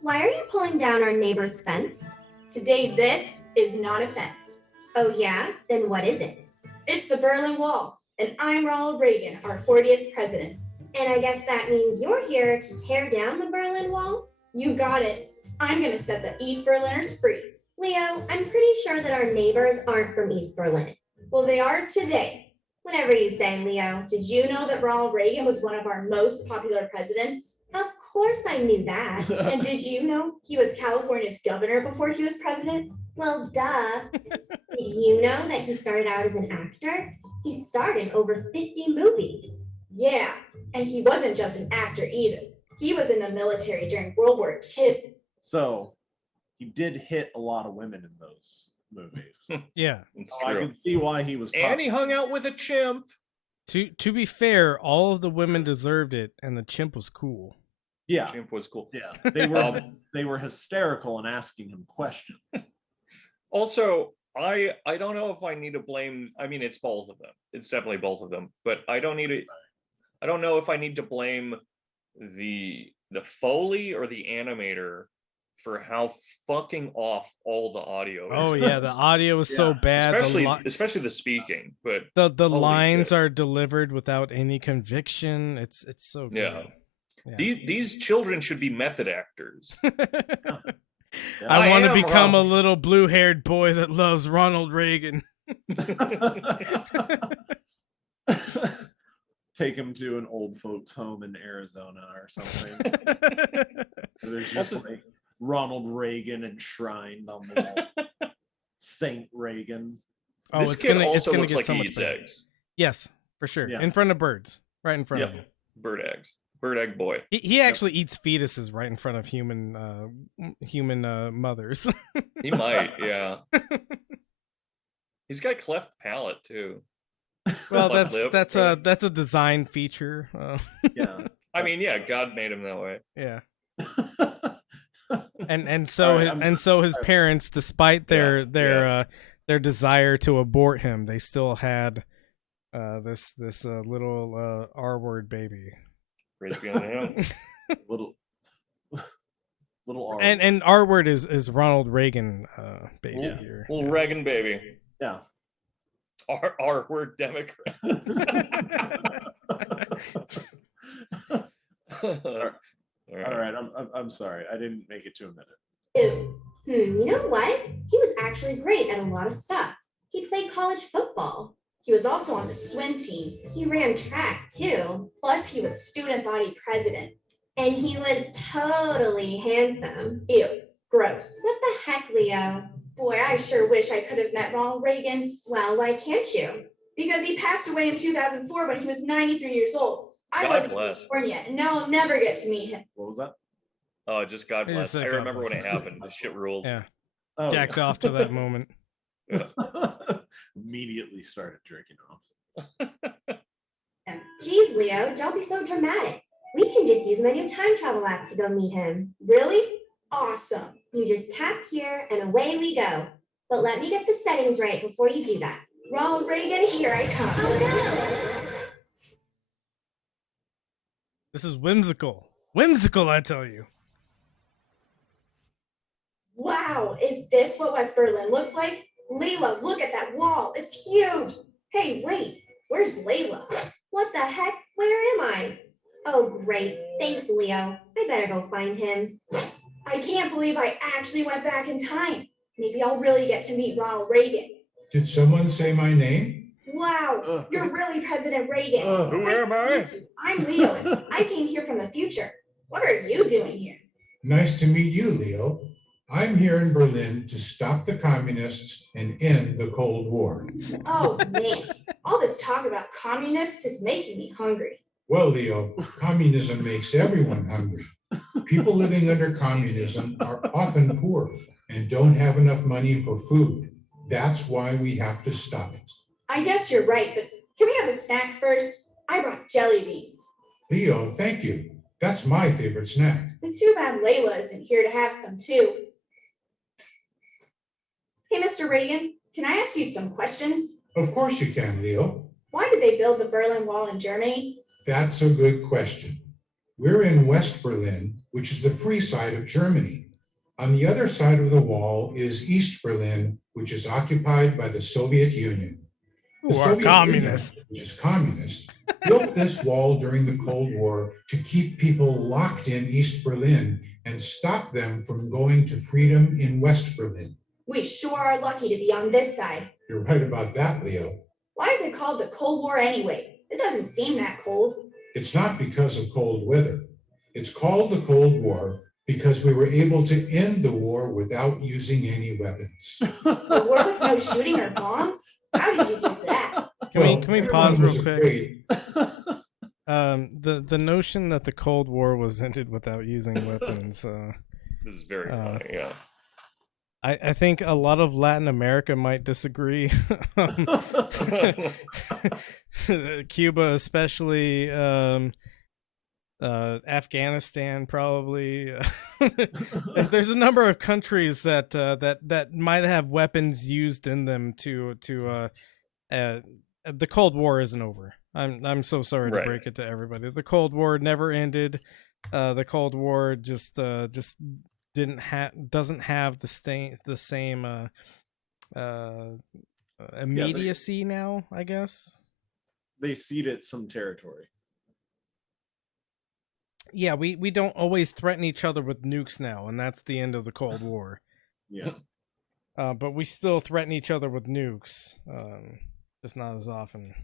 Why are you pulling down our neighbor's fence? Today this is not a fence. Oh yeah? Then what is it? It's the Berlin Wall, and I'm Ronald Reagan, our 40th president. And I guess that means you're here to tear down the Berlin Wall? You got it. I'm gonna set the East Berliners free. Leo, I'm pretty sure that our neighbors aren't from East Berlin. Well, they are today. Whatever you say, Leo. Did you know that Ronald Reagan was one of our most popular presidents? Of course I knew that. And did you know he was California's governor before he was president? Well, duh. Did you know that he started out as an actor? He starred in over 50 movies. Yeah, and he wasn't just an actor either. He was in the military during World War II. So, he did hit a lot of women in those movies. Yeah, it's true. I can see why he was. And he hung out with a chimp. To be fair, all of the women deserved it, and the chimp was cool. Yeah, the chimp was cool. Yeah, they were hysterical in asking him questions. Also, I don't know if I need to blame. I mean, it's both of them. It's definitely both of them. But I don't know if I need to blame the Foley or the animator for how fucking off all the audio is. Oh yeah, the audio is so bad. Especially the speaking. But the lines are delivered without any conviction. It's so good. Yeah. These children should be method actors. I want to become a little blue-haired boy that loves Ronald Reagan. Take him to an old folks home in Arizona or something. There's just like Ronald Reagan enshrined on the wall. Saint Reagan. Oh, this kid also looks like he eats eggs. Yes, for sure. Yeah. In front of birds. Right in front of him. Bird eggs. Bird egg boy. He actually eats fetuses right in front of human mothers. He might, yeah. He's got cleft palate too. Well, that's a design feature. Yeah. I mean, yeah, God made him that way. Yeah. and so his parents, despite their desire to abort him, they still had this little R-word baby. Praise be unto him. little R. And R-word is Ronald Reagan baby here. Little Reagan baby. Yeah. R-word Democrats. All right. I'm sorry. I didn't make it to a minute. You know what? He was actually great at a lot of stuff. He played college football. He was also on the swim team. He ran track too. Plus, he was student body president. And he was totally handsome. Ew, gross. What the heck, Leo? Boy, I sure wish I could have met Ronald Reagan. Well, why can't you? Because he passed away in 2004 when he was 93 years old. I was in California, and now I'll never get to meet him. What was that? Oh, just God bless. I remember when it happened. The shit ruled. Yeah. Jacked off to that moment. Immediately started jerking off. Geez, Leo, don't be so dramatic. We can just use my new time travel app to go meet him. Really? Awesome. You just tap here and away we go. But let me get the settings right before you do that. Ronald Reagan, here I come. Oh, no. This is whimsical. Whimsical, I tell you. Wow, is this what West Berlin looks like? Layla, look at that wall. It's huge. Hey, wait, where's Layla? What the heck? Where am I? Oh, great. Thanks, Leo. I better go find him. I can't believe I actually went back in time. Maybe I'll really get to meet Ronald Reagan. Did someone say my name? Wow, you're really President Reagan. Who am I? I'm Leo, and I came here from the future. What are you doing here? Nice to meet you, Leo. I'm here in Berlin to stop the communists and end the Cold War. Oh, man. All this talk about communists is making me hungry. Well, Leo, communism makes everyone hungry. People living under communism are often poor and don't have enough money for food. That's why we have to stop it. I guess you're right, but can we have a snack first? I brought jelly beans. Leo, thank you. That's my favorite snack. It's too bad Layla isn't here to have some too. Hey, Mr. Reagan, can I ask you some questions? Of course you can, Leo. Why did they build the Berlin Wall in Germany? That's a good question. We're in West Berlin, which is the free side of Germany. On the other side of the wall is East Berlin, which is occupied by the Soviet Union. Who are communist. Which is communist, built this wall during the Cold War to keep people locked in East Berlin and stop them from going to freedom in West Berlin. We sure are lucky to be on this side. You're right about that, Leo. Why is it called the Cold War anyway? It doesn't seem that cold. It's not because of cold weather. It's called the Cold War because we were able to end the war without using any weapons. A war with no shooting or bombs? How did you do that? Can we pause real quick? The notion that the Cold War was ended without using weapons. This is very funny, yeah. I think a lot of Latin America might disagree. Cuba especially, Afghanistan probably. There's a number of countries that might have weapons used in them to the Cold War isn't over. I'm so sorry to break it to everybody. The Cold War never ended. The Cold War just doesn't have the same immediacy now, I guess. They ceded some territory. Yeah, we don't always threaten each other with nukes now, and that's the end of the Cold War. Yeah. But we still threaten each other with nukes. Just not as often.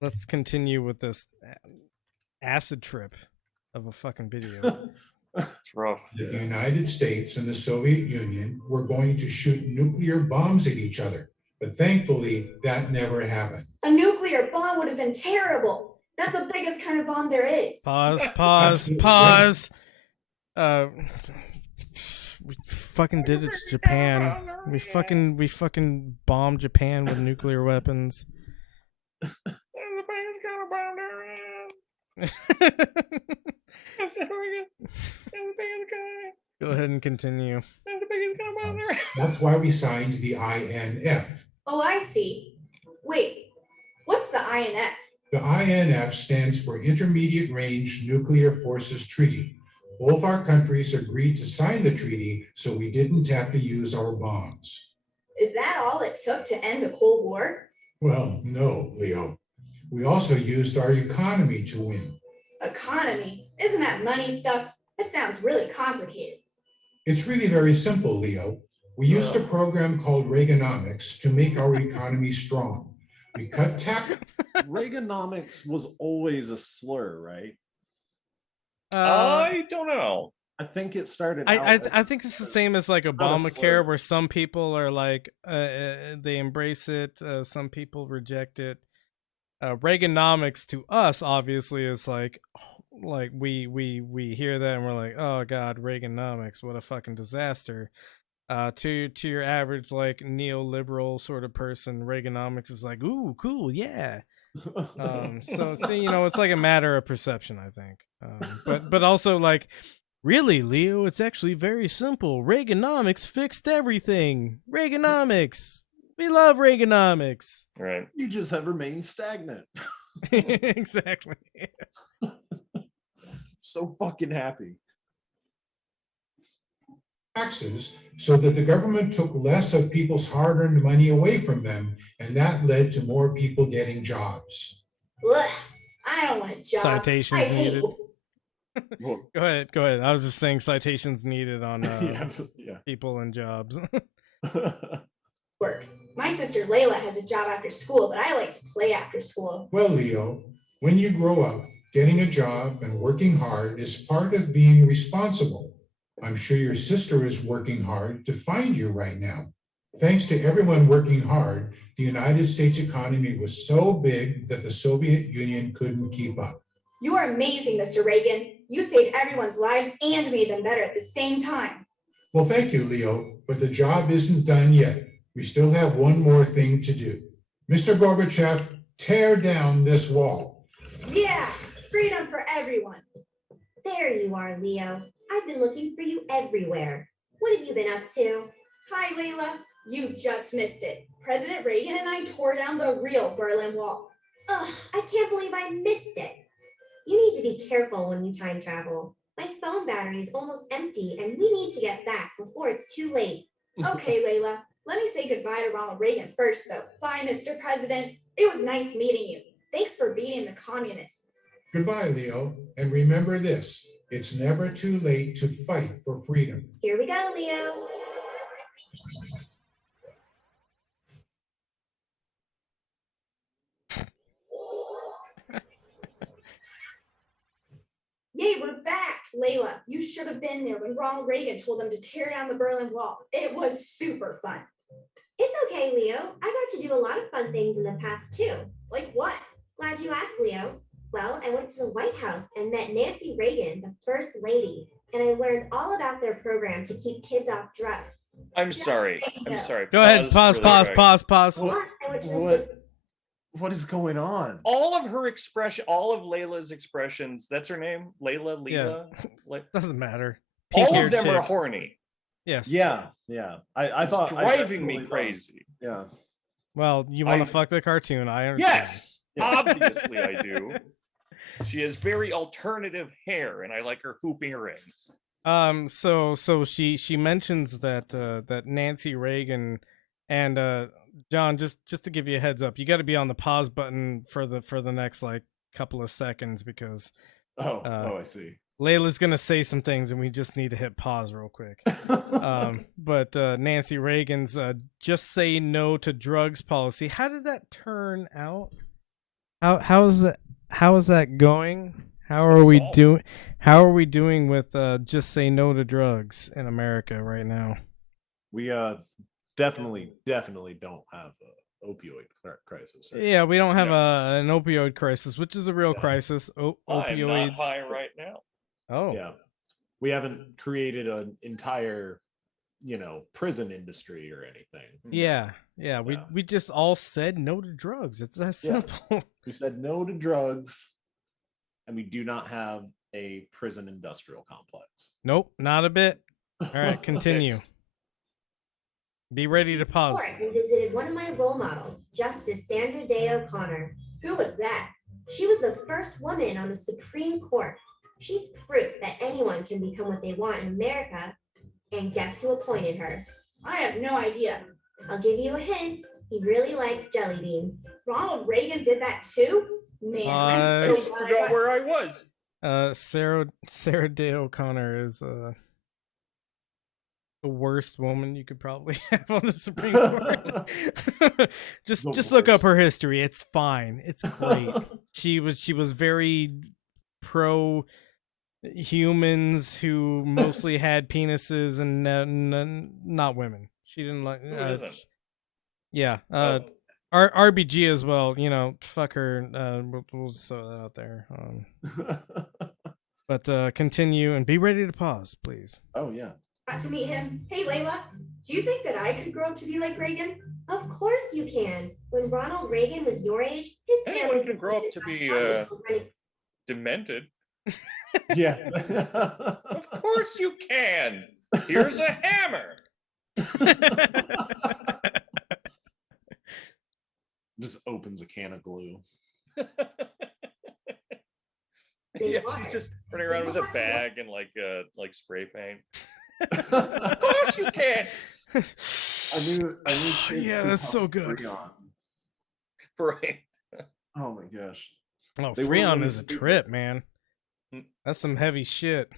Let's continue with this acid trip of a fucking video. It's rough. The United States and the Soviet Union were going to shoot nuclear bombs at each other, but thankfully that never happened. A nuclear bomb would have been terrible. That's the biggest kind of bomb there is. Pause. We fucking did it to Japan. We fucking bombed Japan with nuclear weapons. Go ahead and continue. That's why we signed the INF. Oh, I see. Wait, what's the INF? The INF stands for Intermediate Range Nuclear Forces Treaty. Both our countries agreed to sign the treaty, so we didn't have to use our bombs. Is that all it took to end the Cold War? Well, no, Leo. We also used our economy to win. Economy? Isn't that money stuff? That sounds really complicated. It's really very simple, Leo. We used a program called Reaganomics to make our economy strong. We cut tax. Reaganomics was always a slur, right? I don't know. I think it started. I think it's the same as like Obamacare, where some people are like they embrace it, some people reject it. Reaganomics to us obviously is like we hear that and we're like, oh god, Reaganomics, what a fucking disaster. To your average like neoliberal sort of person, Reaganomics is like, ooh, cool, yeah. So you know, it's like a matter of perception, I think. But also like, really, Leo, it's actually very simple. Reaganomics fixed everything. Reaganomics. We love Reaganomics. Right. You just have remained stagnant. Exactly. So fucking happy. Taxes so that the government took less of people's hard-earned money away from them, and that led to more people getting jobs. Blech, I don't want a job. Citations needed. Go ahead. I was just saying citations needed on people and jobs. Work. My sister Layla has a job after school, but I like to play after school. Well, Leo, when you grow up, getting a job and working hard is part of being responsible. I'm sure your sister is working hard to find you right now. Thanks to everyone working hard, the United States economy was so big that the Soviet Union couldn't keep up. You are amazing, Mr. Reagan. You saved everyone's lives and made them better at the same time. Well, thank you, Leo, but the job isn't done yet. We still have one more thing to do. Mr. Gorbachev, tear down this wall. Yeah, freedom for everyone. There you are, Leo. I've been looking for you everywhere. What have you been up to? Hi, Layla. You just missed it. President Reagan and I tore down the real Berlin Wall. Ugh, I can't believe I missed it. You need to be careful when you time travel. My phone battery is almost empty and we need to get back before it's too late. Okay, Layla. Let me say goodbye to Ronald Reagan first, though. Bye, Mr. President. It was nice meeting you. Thanks for beating the communists. Goodbye, Leo. And remember this, it's never too late to fight for freedom. Here we go, Leo. Yay, we're back. Layla, you should have been there when Ronald Reagan told them to tear down the Berlin Wall. It was super fun. It's okay, Leo. I got to do a lot of fun things in the past, too. Like what? Glad you asked, Leo. Well, I went to the White House and met Nancy Reagan, the First Lady, and I learned all about their program to keep kids off drugs. I'm sorry. Go ahead. Pause. What is going on? All of Layla's expressions, that's her name? Layla? Yeah. Doesn't matter. All of them are horny. Yes. Yeah. I thought it's driving me crazy. Yeah. Well, you want to fuck the cartoon, I understand. Yes, obviously I do. She has very alternative hair, and I like her hoop earrings. So she mentions that Nancy Reagan and John, just to give you a heads up, you got to be on the pause button for the next like couple of seconds because I see. Layla's gonna say some things, and we just need to hit pause real quick. But Nancy Reagan's "just say no to drugs" policy. How did that turn out? How is that going? How are we doing? How are we doing with "just say no to drugs" in America right now? We definitely don't have an opioid crisis. Right? Yeah, we don't have an opioid crisis, which is a real crisis. I'm Opioids. not high right now. Oh. Yeah. We haven't created an entire, prison industry or anything. Yeah. We just all said no to drugs. It's that simple. We said no to drugs, and we do not have a prison industrial complex. Nope, not a bit. All right, continue. Be ready to pause. We visited one of my role models, Justice Sandra Day O'Connor. Who was that? She was the first woman on the Supreme Court. She's proof that anyone can become what they want in America. And guess who appointed her? I have no idea. I'll give you a hint. He really likes jelly beans. Ronald Reagan did that too? Man, I forgot where I was. Sarah Day O'Connor is the worst woman you could probably have on the Supreme Court. just look up her history. It's fine. It's great. She was very pro humans who mostly had penises and not women. She didn't like. Yeah. RBG as well. Fuck her. We'll just throw that out there. But continue and be ready to pause, please. Oh yeah. Got to meet him. Hey Layla, do you think that I could grow up to be like Reagan? Of course you can. When Ronald Reagan was your age, his Anyone family can grow up to be demented. Yeah. Of course you can. Here's a hammer. Just opens a can of glue. Yeah, she's just running around with a bag and like spray paint. Of course you can. I knew yeah, that's so good. Freon. Right. Oh my gosh. Oh, Freon is a trip, man. That's some heavy shit.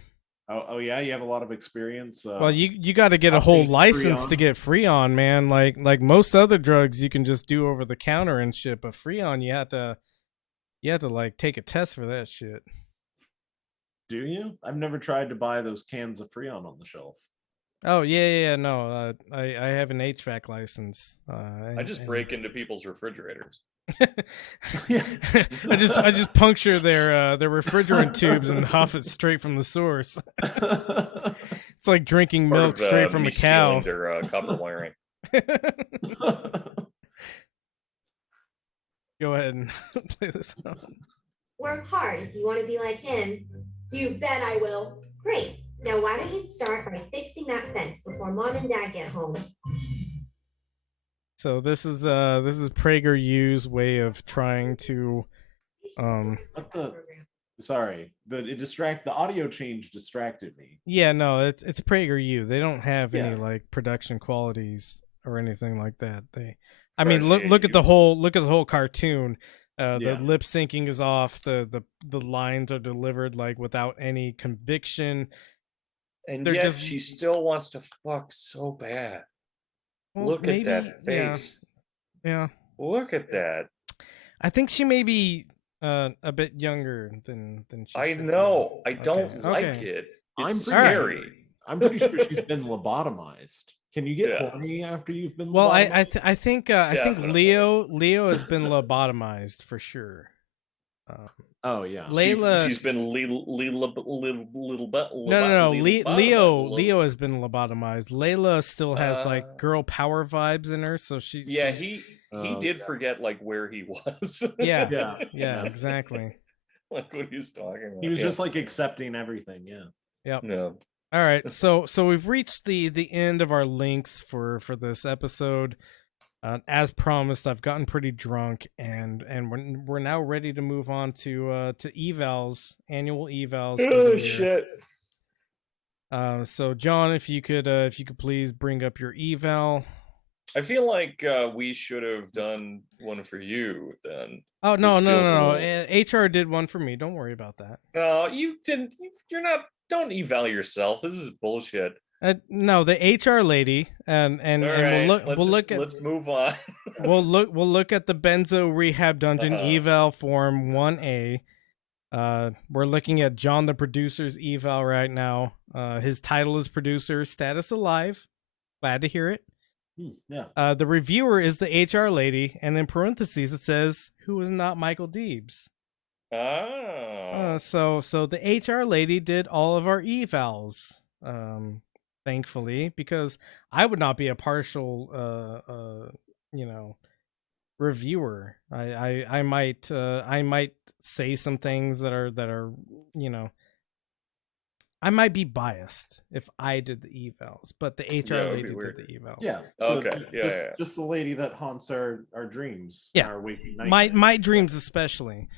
Oh yeah, you have a lot of experience. Well, you got to get a whole license to get Freon, man. Like most other drugs, you can just do over the counter and shit. But Freon, you have to like take a test for that shit. Do you? I've never tried to buy those cans of Freon on the shelf. Oh yeah. No, I have an HVAC license. I just break into people's refrigerators. I just puncture their refrigerant tubes and huff it straight from the source. It's like drinking milk straight from a cow. Their copper wiring. Go ahead and play this out. Work hard if you want to be like him. You bet I will. Great. Now why don't you start by fixing that fence before Mom and Dad get home? So this is PragerU's way of trying to Sorry, the audio change distracted me. Yeah, no, it's PragerU. They don't have any like production qualities or anything like that. I mean, look at the whole cartoon. The lip syncing is off. The lines are delivered like without any conviction. And yet she still wants to fuck so bad. Well, look at that face. Yeah. Look at that. I think she may be a bit younger than she. I know. Be. I don't like it. It's scary. Right. I'm pretty sure she's been lobotomized. Can you get horny after you've been? Well, I think Leo has been lobotomized for sure. Oh yeah, Layla. She's been No. Leo has been lobotomized. Layla still has like girl power vibes in her, so she. Yeah, he did forget like where he was. Yeah, exactly. Like what he's talking about. He was just like accepting everything. Yeah. Yep. No. All right, so we've reached the end of our links for this episode. As promised, I've gotten pretty drunk, and we're now ready to move on to evals, annual evals. Oh shit! So John, if you could please bring up your eval. I feel like we should have done one for you then. Oh no, HR did one for me. Don't worry about that. No, you didn't. You're not. Don't eval yourself. This is bullshit. No, the HR lady, and right, let's move on. we'll look at the Benzo Rehab Dungeon eval form 1A. We're looking at John the producer's eval right now. His title is producer, status alive. Glad to hear it. Yeah. The reviewer is the HR lady, and in parentheses it says who is not Michael Deebs. Oh. So the HR lady did all of our evals. Thankfully, because I would not be a partial reviewer. I might say some things that are I might be biased if I did the evals, but the HR lady did the evals. Yeah. So just the lady that haunts our dreams. Yeah. Our waking night. My dreams especially.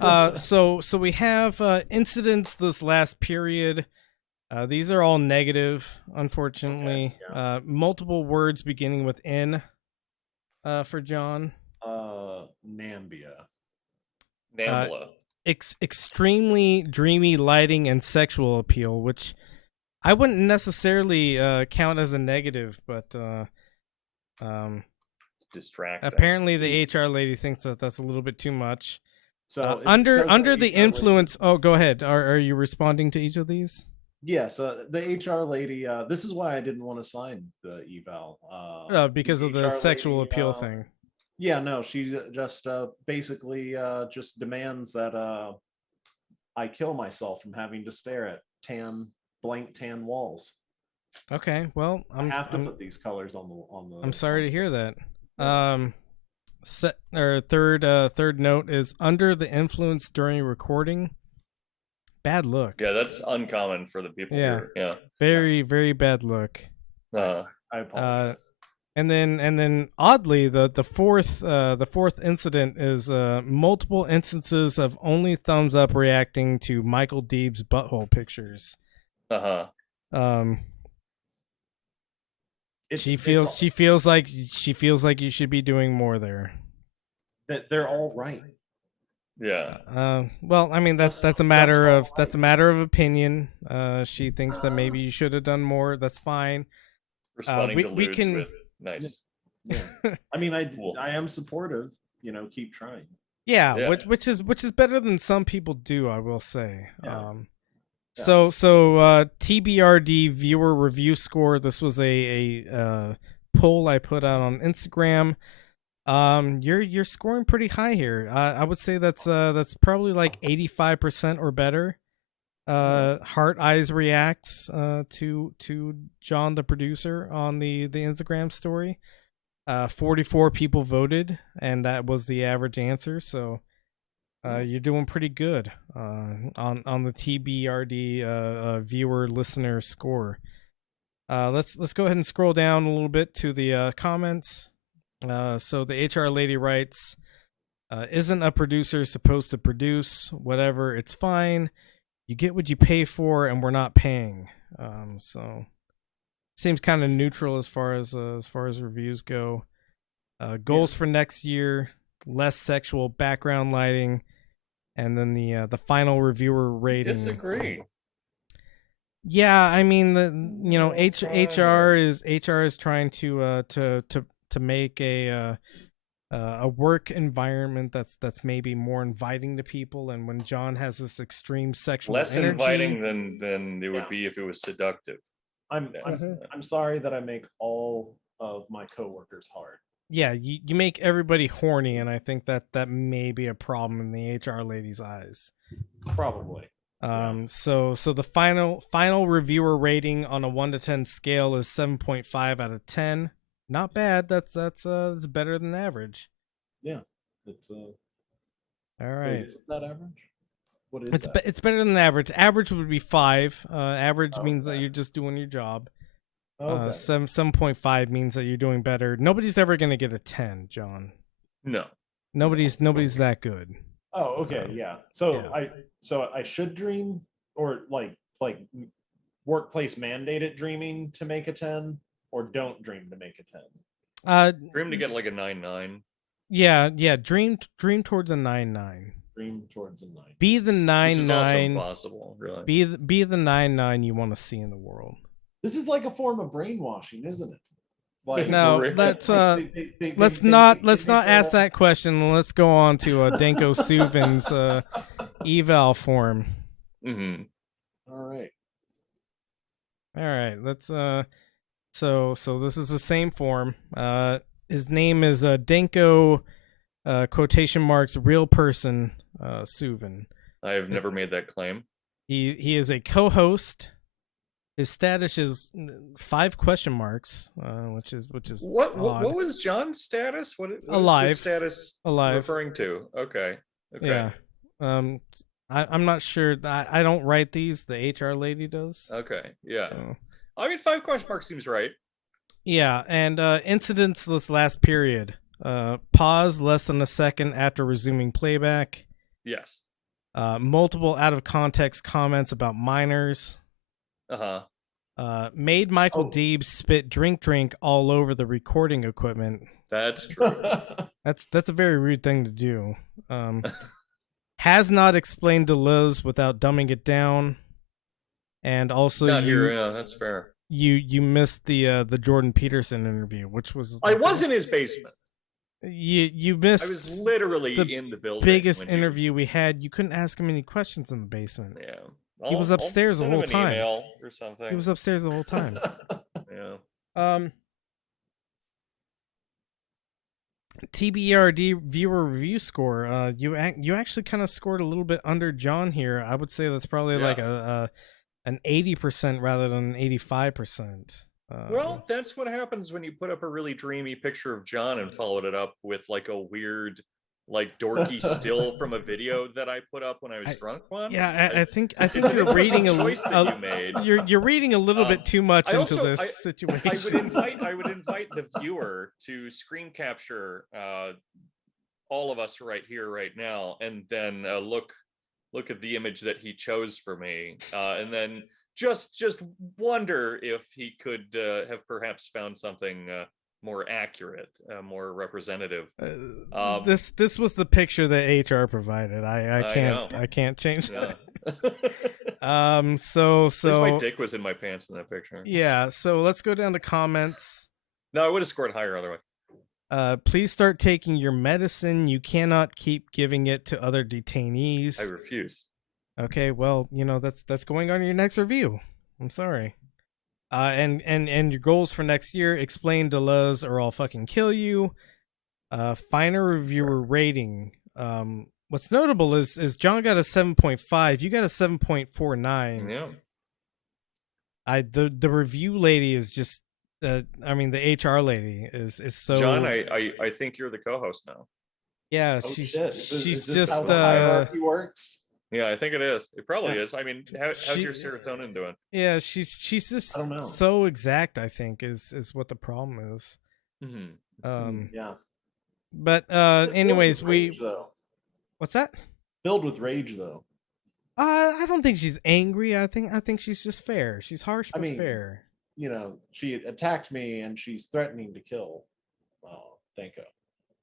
So we have incidents this last period. These are all negative, unfortunately. Okay, yeah. Multiple words beginning with N for John. Nambia. Nambla. Extremely dreamy lighting and sexual appeal, which I wouldn't necessarily count as a negative, but it's distracting. Apparently, the HR lady thinks that that's a little bit too much. So under the influence. Oh, go ahead. Are you responding to each of these? Yes, the HR lady. This is why I didn't want to sign the eval. Because of the sexual appeal thing. Yeah, no, she just basically just demands that I kill myself from having to stare at blank tan walls. Okay, well, I have to put these colors on the. I'm sorry to hear that. Third note is under the influence during recording. Bad look. Yeah, that's uncommon for the people here. Yeah. Very bad look. I apologize. And then oddly, the fourth incident is multiple instances of only thumbs up reacting to Michael Deebs' butthole pictures. She feels like you should be doing more there. That they're all right. Yeah. Well, I mean that's a matter of opinion. She thinks that maybe you should have done more. That's fine. Responding to we can with nice. Yeah. I mean, I am supportive. Keep trying. Yeah. Which is better than some people do, I will say. Yeah. So TBRD viewer review score. This was a poll I put out on Instagram. You're scoring pretty high here. I would say that's probably like 85% or better. Heart Eyes reacts to John the producer on the Instagram story. 44 people voted, and that was the average answer. So you're doing pretty good on the TBRD viewer listener score. Let's go ahead and scroll down a little bit to the comments. So the HR lady writes, isn't a producer supposed to produce whatever? It's fine. You get what you pay for, and we're not paying. So seems kind of neutral as far as reviews go. Goals for next year: less sexual background lighting, and then the final reviewer rating. Disagree. Yeah, I mean HR is trying to make a work environment that's maybe more inviting to people, and when John has this extreme sexual less energy, inviting than it would be if it was seductive. I'm sorry that I make all of my coworkers hard. Yeah, you make everybody horny, and I think that may be a problem in the HR lady's eyes. Probably. So the final reviewer rating on a 1 to 10 scale is 7.5 out of 10. Not bad. That's better than average. Yeah, it's all right. Wait, is that average? What is that? It's better than average. Average would be 5. Average means that you're just doing your job. 7.5 means that you're doing better. Nobody's ever gonna get a 10, John. No. Nobody's that good. Oh, okay, yeah. So I should dream, or like workplace mandated dreaming to make a 10, or don't dream to make a 10. Dream to get like a 9-9. Yeah. Dream towards a 9-9. Dream towards a 9. Be the 9-9. Which is also impossible, really. Be the 9-9 you want to see in the world. This is like a form of brainwashing, isn't it? Like, no, let's not ask that question. Let's go on to Danko Suvin's eval form. Mm-hmm. All right. Let's so this is the same form. His name is Danko quotation marks real person Suvin. I have never made that claim. He is a co-host. His status is 5 question marks, which is what odd. What was John's status? What alive? Is the status alive referring to? Okay. Yeah. I'm not sure. I don't write these. The HR lady does. Okay. Yeah. So. I mean, 5 question marks seems right. Yeah, and incidents this last period. Pause less than a second after resuming playback. Yes. Multiple out of context comments about minors. Made Michael Deebs spit drink all over the recording equipment. That's true. That's a very rude thing to do. Has not explained Deleuze without dumbing it down. And also that's fair. You missed the Jordan Peterson interview, which was I was in his basement. You missed. I was literally in the building. Biggest interview we had. You couldn't ask him any questions in the basement. Yeah. He was upstairs the whole time. Email or something. He was upstairs the whole time. Yeah. TBRD viewer review score. You actually kind of scored a little bit under John here. I would say that's probably like an 80% rather than an 85%. Well, that's what happens when you put up a really dreamy picture of John and followed it up with like a weird, like dorky still from a video that I put up when I was drunk once. Yeah, I think you're reading you're reading a little bit too much into this situation. I would invite the viewer to screen capture all of us right here, right now, and then look at the image that he chose for me, and then just wonder if he could have perhaps found something more accurate, more representative. This was the picture that HR provided. I can't change that. So my dick was in my pants in that picture. Yeah. So let's go down to comments. No, I would have scored higher otherwise. Please start taking your medicine. You cannot keep giving it to other detainees. I refuse. Okay. Well, that's going on your next review. I'm sorry. And your goals for next year: explain Deleuze or I'll fucking kill you. Finer reviewer rating. What's notable is John got a 7.5. You got a 7.49. Yeah. The review lady is just. The HR lady is so. John, I think you're the co-host now. Yeah, she's just how the hierarchy works. Yeah, I think it is. It probably is. I mean, how's your serotonin doing? Yeah, she's just so exact. I think is what the problem is. Mm-hmm. Yeah. But anyways, what's that? Filled with rage, though. I don't think she's angry. I think she's just fair. She's harsh but fair. She attacked me and she's threatening to kill Danko.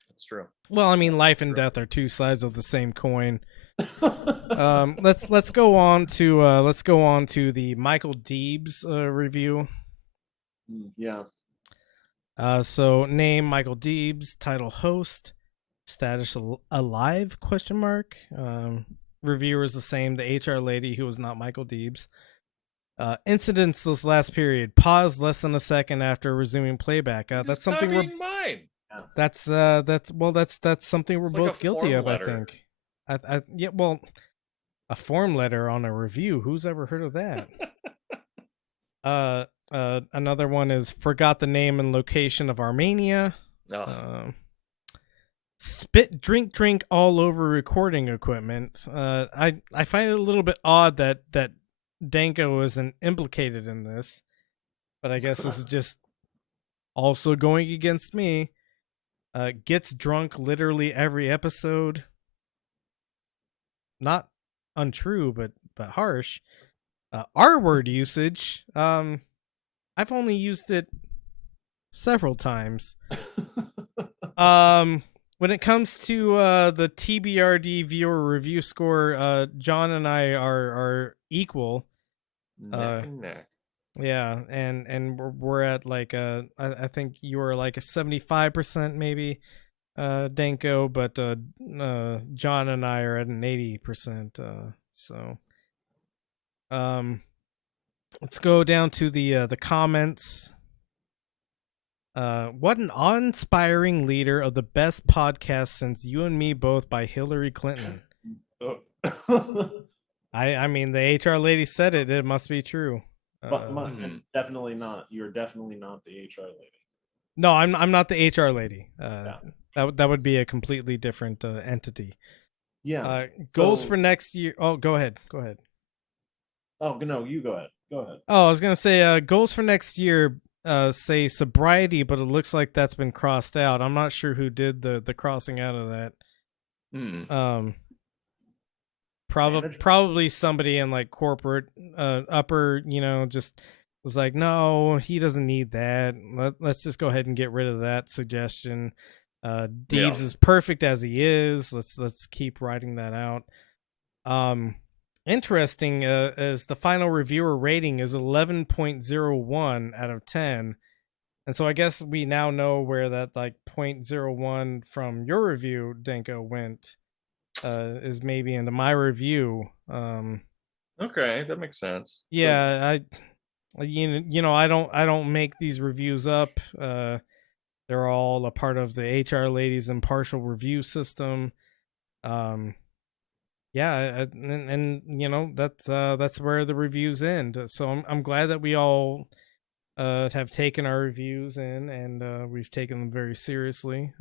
That's true. Well, I mean, life and death are two sides of the same coin. Let's go on to the Michael Deebs review. Yeah. So name Michael Deebs, title host, status alive ? Reviewer is the same, the HR lady who was not Michael Deebs. Incidents this last period. Pause less than a second after resuming playback. That's something we're mine. That's something we're both guilty of. Letter. I think. Well, a form letter on a review. Who's ever heard of that? Another one is forgot the name and location of Armenia. Spit drink all over recording equipment. I find it a little bit odd that Danko isn't implicated in this, but I guess this is just also going against me. Gets drunk literally every episode. Not untrue, but harsh. R word usage. I've only used it several times. When it comes to the TBRD viewer review score, John and I are equal. Neck and neck. Yeah, and we're at like I think you were like a 75% maybe, Danko, but John and I are at an 80%. So let's go down to the comments. What an awe-inspiring leader of the best podcast since You and Me Both by Hillary Clinton. I mean, the HR lady said it. It must be true. But definitely not. You're definitely not the HR lady. No, I'm not the HR lady. That would be a completely different entity. Yeah. Goals for next year. Oh, go ahead. Go ahead. Oh no, you go ahead. Go ahead. Oh, I was gonna say goals for next year. Say sobriety, but it looks like that's been crossed out. I'm not sure who did the crossing out of that. Probably somebody in like corporate upper, just was like, no, he doesn't need that. Let's just go ahead and get rid of that suggestion. Deebs is perfect as he is. Let's keep writing that out. Interesting is the final reviewer rating is 11.01 out of 10. And so I guess we now know where that like 0.01 from your review, Danko, went. Is maybe into my review. Okay, that makes sense. Yeah, I don't make these reviews up. They're all a part of the HR lady's impartial review system. Yeah, and that's where the reviews end. So I'm glad that we all have taken our reviews in, and we've taken them very seriously.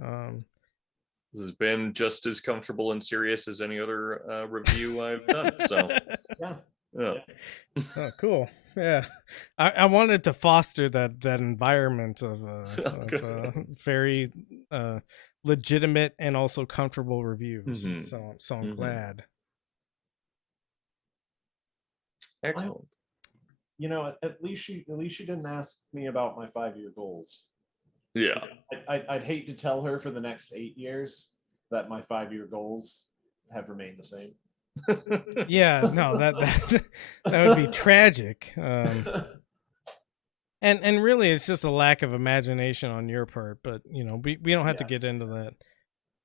This has been just as comfortable and serious as any other review I've done. So, yeah. Oh, cool. Yeah, I wanted to foster that environment of very legitimate and also comfortable reviews. Mm-hmm. So I'm glad. Excellent. At least she didn't ask me about my 5-year goals. Yeah. I'd hate to tell her for the next 8 years that my 5-year goals have remained the same. Yeah, no, that would be tragic. And really, it's just a lack of imagination on your part. But we don't have to get into that.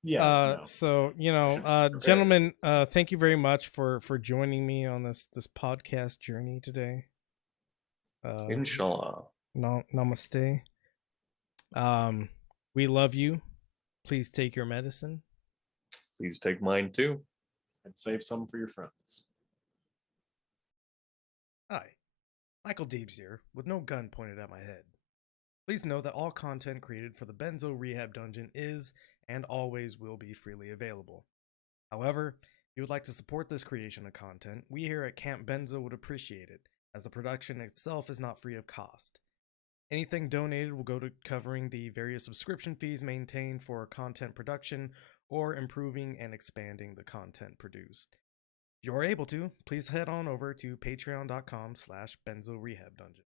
Yeah. So gentlemen, thank you very much for joining me on this podcast journey today. Inshallah. Namaste. We love you. Please take your medicine. Please take mine too. And save some for your friends. Hi, Michael Deebs here, with no gun pointed at my head. Please know that all content created for the Benzo Rehab Dungeon is and always will be freely available. However, if you would like to support this creation of content, we here at Camp Benzo would appreciate it, as the production itself is not free of cost. Anything donated will go to covering the various subscription fees maintained for content production or improving and expanding the content produced. If you are able to, please head on over to patreon.com/BenzoRehabDungeon.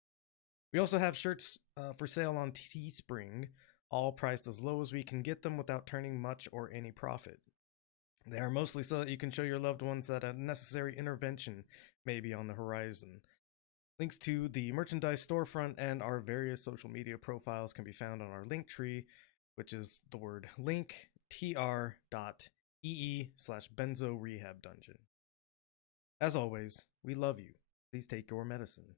We also have shirts for sale on Teespring, all priced as low as we can get them without turning much or any profit. They are mostly so that you can show your loved ones that a necessary intervention may be on the horizon. Links to the merchandise storefront and our various social media profiles can be found on our link tree, which is the word link tr.ee/BenzoRehabDungeon. As always, we love you. Please take your medicine.